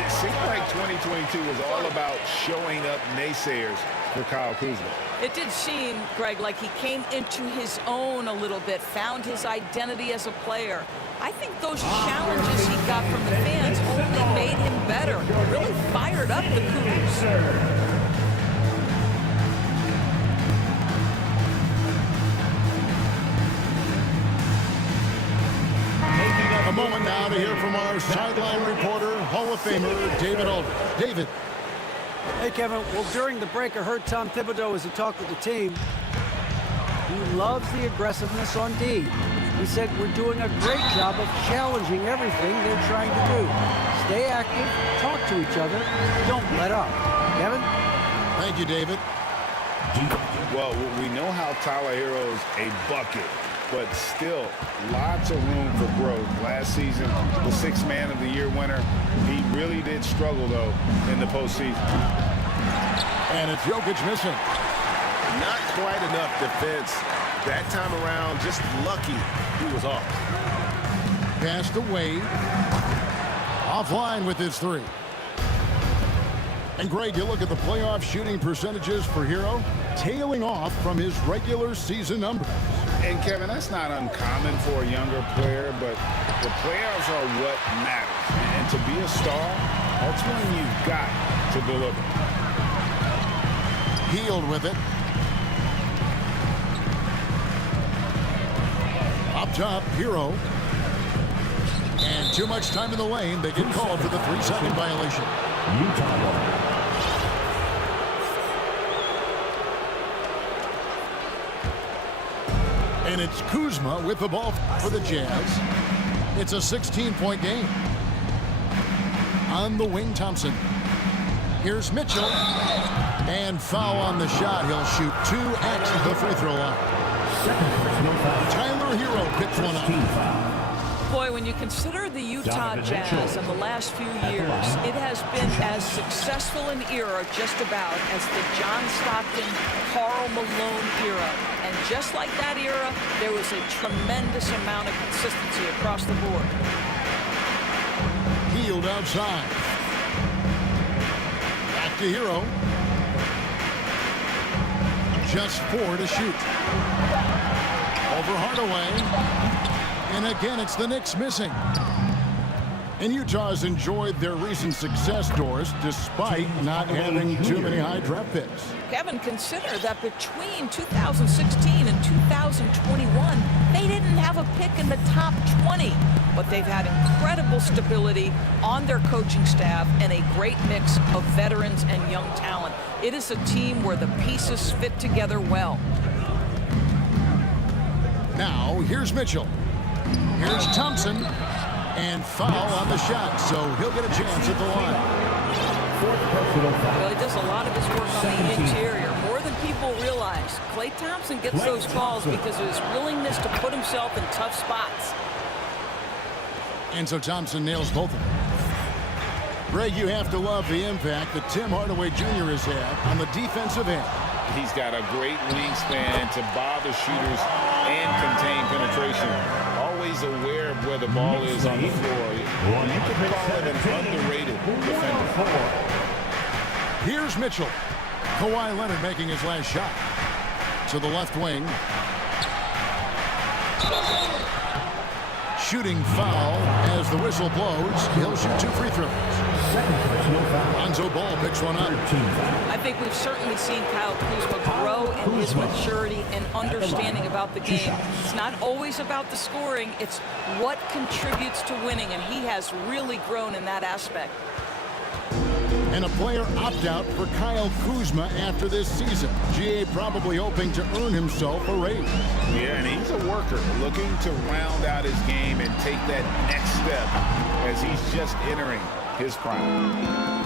It seemed like 2022 was all about showing up naysayers for Kyle Kuzma. It did seem, Greg, like he came into his own a little bit, found his identity as a player. I think those challenges he got from the fans only made him better, really fired up the Cougs. A moment now to hear from our sideline reporter, Hall of Famer David Aldridge. David. Hey, Kevin. Well, during the break, I heard Tom Thibodeau as he talked with the team. He loves the aggressiveness on D. He said we're doing a great job of challenging everything they're trying to do. Stay active, talk to each other, don't let up. Kevin? Thank you, David. Well, we know how Tyler Hero's a bucket, but still lots of room for growth. Last season, the 6th Man of the Year winner, he really did struggle, though, in the postseason. And it's Jokic missing. Not quite enough defense. That time around, just lucky he was off. Pass to Wade. Offline with his 3. And Greg, you look at the playoff shooting percentages for Hero. tailing off from his regular season numbers. And, Kevin, that's not uncommon for a younger player, but the playoffs are what matters. And to be a star, that's when you've got to deliver. Healed with it. Up top, Hero. And too much time in the lane. They get called for the 3-second violation. And it's Kuzma with the ball for the Jazz. It's a 16-point game. On the wing, Thompson. Here's Mitchell. And foul on the shot. He'll shoot 2 at the free throw line. Tyler Hero picks one up. Boy, when you consider the Utah Jazz in the last few years, it has been as successful an era just about as the John Stockton, Karl Malone era. And just like that era, there was a tremendous amount of consistency across the board. Healed outside. Back to Hero. Just 4 to shoot. Over Hardaway. And again, it's the Knicks missing. And Utah's enjoyed their recent success, Doris, despite not having too many high draft picks. Kevin, consider that between 2016 and 2021, they didn't have a pick in the top 20. But they've had incredible stability on their coaching staff and a great mix of veterans and young talent. It is a team where the pieces fit together well. Now, here's Mitchell. Here's Thompson. And foul on the shot, so he'll get a chance at the line. Well, he does a lot of his work on the interior, more than people realize. Klay Thompson gets those calls because of his willingness to put himself in tough spots. And so Thompson nails both of them. Greg, you have to love the impact that Tim Hardaway Jr. has had on the defensive end. He's got a great wingspan to bother shooters and contain penetration. Always aware of where the ball is on the floor. You could call it an underrated defender. Here's Mitchell. Kawhi Leonard making his last shot. To the left wing. Shooting foul as the whistle blows. He'll shoot 2 free throws. Lonzo Ball picks one up. I think we've certainly seen Kyle Kuzma grow in his maturity and understanding about the game. It's not always about the scoring, it's what contributes to winning, and he has really grown in that aspect. And a player opt-out for Kyle Kuzma after this season. GA probably hoping to earn himself a raise. Yeah, and he's a worker looking to round out his game and take that next step as he's just entering his prime.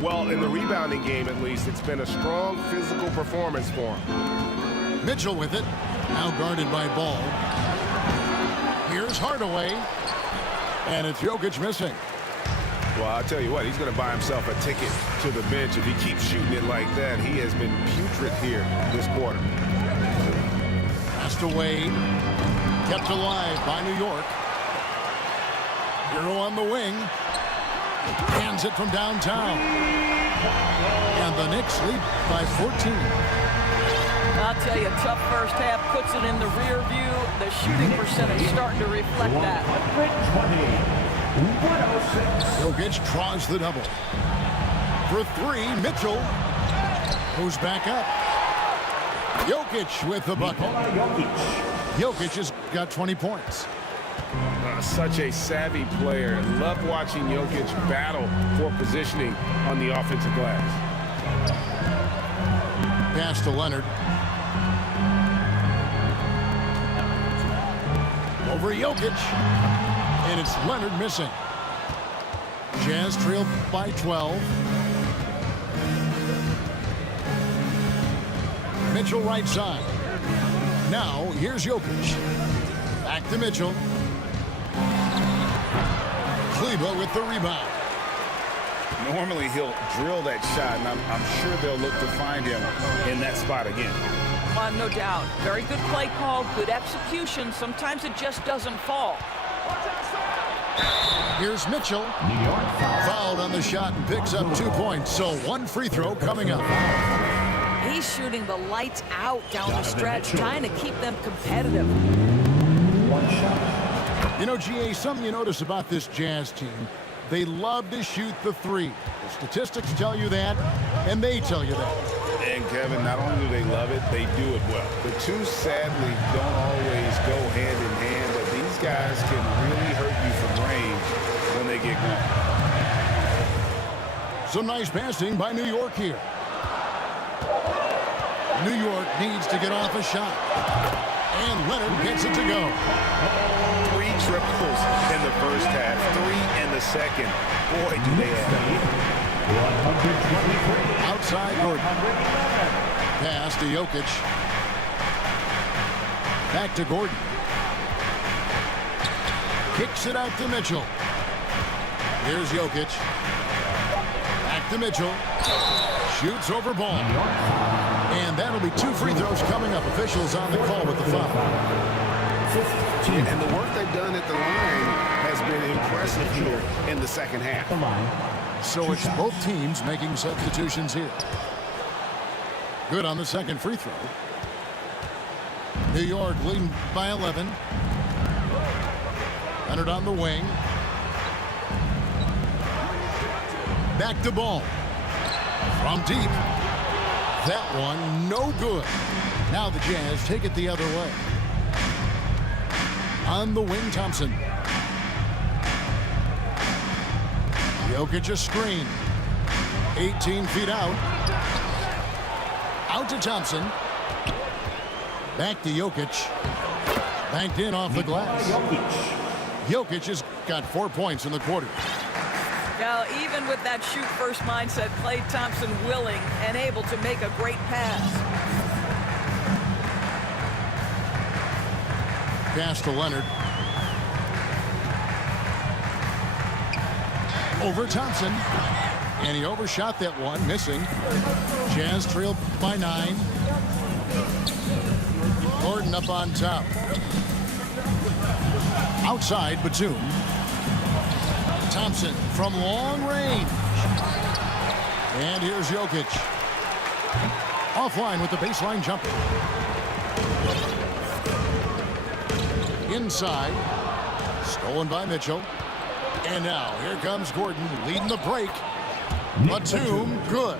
Well, in the rebounding game, at least, it's been a strong physical performance for him. Mitchell with it. Now guarded by Ball. Here's Hardaway. And it's Jokic missing. Well, I'll tell you what, he's going to buy himself a ticket to the bench if he keeps shooting it like that. He has been putrid here this quarter. Passed away. Kept alive by New York. Hero on the wing. Hands it from downtown. And the Knicks lead by 14. I'll tell you, tough first half puts it in the rear view. The shooting percentage starting to reflect that. 120. 106. Jokic draws the double. For 3, Mitchell goes back up. Jokic with the bucket. Jokic has got 20 points. Such a savvy player. Love watching Jokic battle for positioning on the offensive glass. Pass to Leonard. Over Jokic. And it's Leonard missing. Jazz trail by 12. Mitchell right side. Now here's Jokic. Back to Mitchell. Kleber with the rebound. Normally he'll drill that shot, and I'm sure they'll look to find him in that spot again. No doubt. Very good play call, good execution. Sometimes it just doesn't fall. Here's Mitchell. Fouled on the shot and picks up 2 points. So 1 free throw coming up. He He's shooting the lights out down the stretch, trying to keep them competitive. One shot. You know, GA, something you notice about this Jazz team, they love to shoot the three. The statistics tell you that, and they tell you that. And Kevin, not only do they love it, they do it well. The two sadly don't always go hand in hand, but these guys can really hurt you from range when they get going. Some nice passing by New York here. New York needs to get off a shot. And Leonard gets it to go. 3 triples in the first half, 3 in the second. Boy, do they have. 123. Outside Gordon. Pass to Jokic. Back to Gordon. Kicks it out to Mitchell. Here's Jokic. Back to Mitchell. Shoots over ball. And that'll be 2 free throws coming up. Officials on the call with the foul. And the work they've done at the line has been impressive here in the second half. So it's both teams making substitutions here. Good on the second free throw. New York leading by 11. Leonard on the wing. Back to ball. From deep. That one no good. Now the Jazz take it the other way. On the wing, Thompson. Jokic a screen. 18 feet out. Out to Thompson. Back to Jokic. Banked in off the glass. Jokic has got 4 points in the quarter. Now, even with that shoot-first mindset, Klay Thompson willing and able to make a great pass. Pass to Leonard. Over Thompson. And he overshot that one, missing. Jazz trailed by 9. Gordon up on top. Outside, Batum. Thompson from long range. And here's Jokic. Offline with the baseline jumper. Inside. Stolen by Mitchell. And now here comes Gordon leading the break. Batum, good.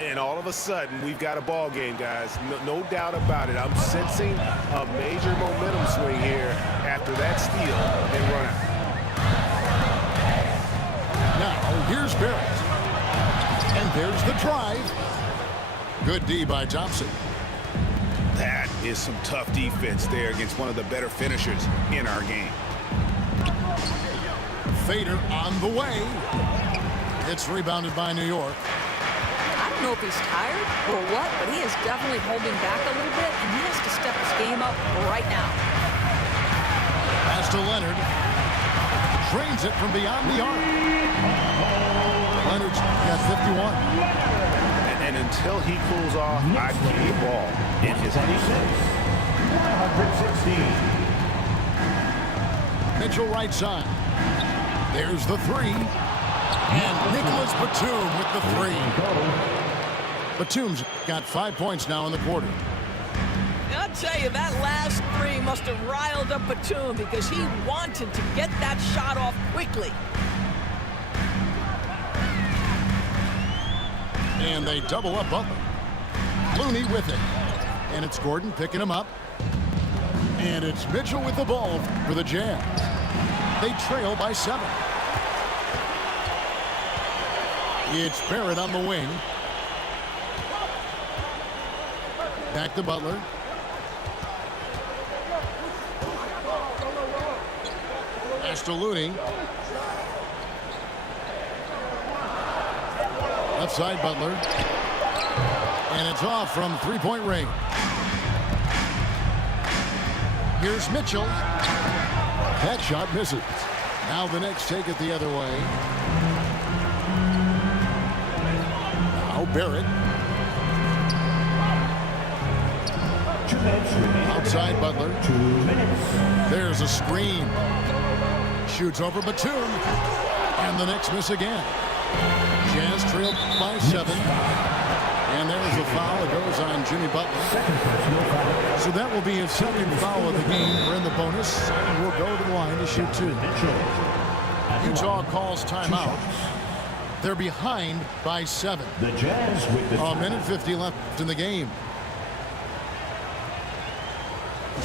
And all of a sudden, we've got a ball game, guys. No doubt about it. I'm sensing a major momentum swing here after that steal and run out. Now, here's Barrett. And there's the drive. Good D by Thompson. That is some tough defense there against one of the better finishers in our game. Fader on the way. It's rebounded by New York. I don't know if he's tired or what, but he is definitely holding back a little bit, and he has to step his game up right now. Pass to Leonard. Drains it from beyond the arc. Leonard's got 51. And until he cools off, I keep the ball in his hands. 116. Mitchell right side. There's the 3. And Nicholas Batum with the 3. Batum's got 5 points now in the quarter. I'll tell you, that last 3 must have riled up Batum because he wanted to get that shot off quickly. And they double up Butler. Looney with it. And it's Gordon picking him up. And it's Mitchell with the ball for the Jazz. They trail by 7. It's Barrett on the wing. Back to Butler. Pass to Looney. Left side Butler. And it's off from 3-point range. Here's Mitchell. That shot misses. Now the Knicks take it the other way. Now Barrett. Outside Butler. 2 minutes. There's a screen. Shoots over Batum. And the Knicks miss again. Jazz trailed by 7. And there's a foul that goes on Jimmy Butler. Second personal foul. So that will be his second foul of the game. We're in the bonus, and we'll go to the line to shoot two. Mitchell. At the Utah line. calls 2 timeout. shots. They're behind by 7. The Jazz with the A time. minute 50 left in the game.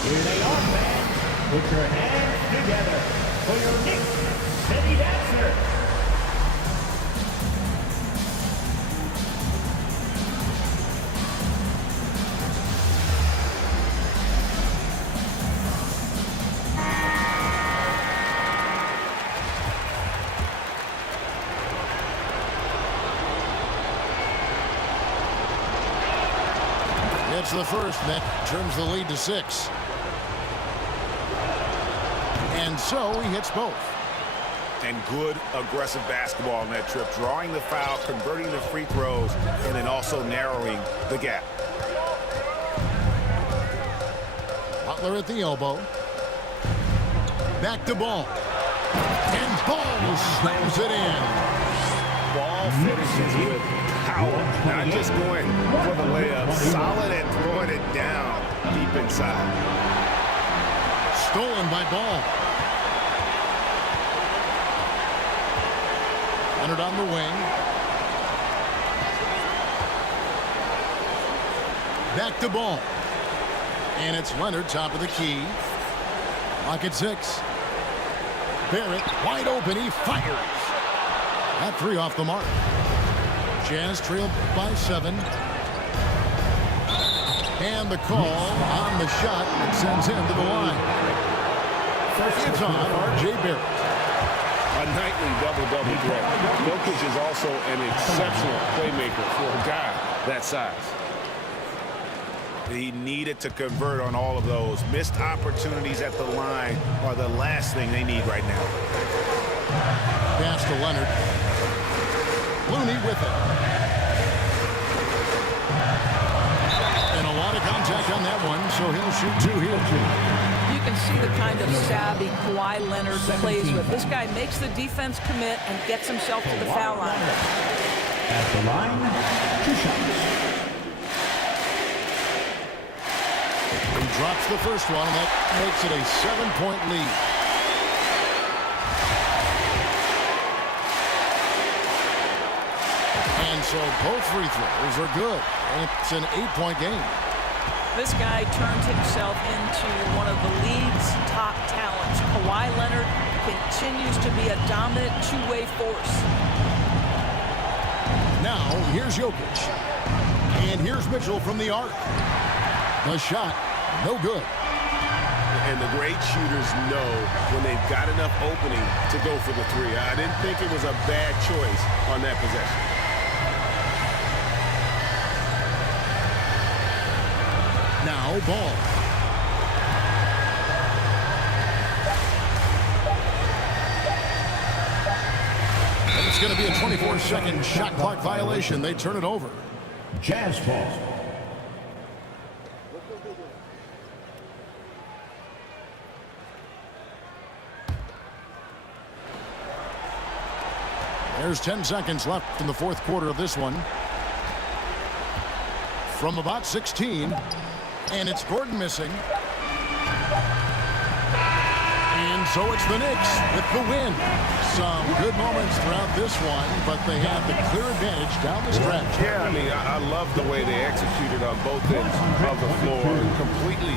Here they are, fans. Put your hands together for your Knicks City Dancer. It's the first, and that turns the lead to 6. And so he hits both. And good aggressive basketball on that trip, drawing the foul, converting the free throws, and then also narrowing the gap. Butler at the elbow. Back to Ball. And Ball slams it in. Ball finishes with power, not just going for the layup. Solid and throwing it down deep inside. Stolen by Ball. Leonard on the wing. Back to Ball. And it's Leonard, top of the key. Lock at 6. Barrett, wide open, he fires. That 3 off the mark. Jazz trail by 7. And the call on the shot that sends him to the line. It's on R.J. Barrett. A nightly double-double threat. Jokic is also an exceptional playmaker for a guy that size. He needed to convert on all of those. Missed opportunities at the line are the last thing they need right now. Pass to Leonard. Looney with it. And a lot of contact on that one, so he'll shoot 2 here. You can see the kind of savvy Kawhi Leonard plays with. This guy makes the defense commit and gets himself to the foul line. At the line, 2 shots. He drops the first one, and that makes it a 7-point lead. And so both free throws are good, and it's an 8-point game. This guy turned himself into one of the league's top talents. Kawhi Leonard continues to be a dominant two-way force. Now, here's Jokic. And here's Mitchell from the arc. The shot, no good. And the great shooters know when they've got enough opening to go for the 3. I didn't think it was a bad choice on that possession. Now, Ball. And it's going to be a 24-second shot clock violation. They turn it over. Jazz ball. There's 10 seconds left in the fourth quarter of this one. From about 16. And it's Gordon missing. And so it's the Knicks with the win. Some good moments throughout this one, but they have the clear advantage down the stretch. Yeah, I mean, I love the way they executed on both ends of the floor. Completely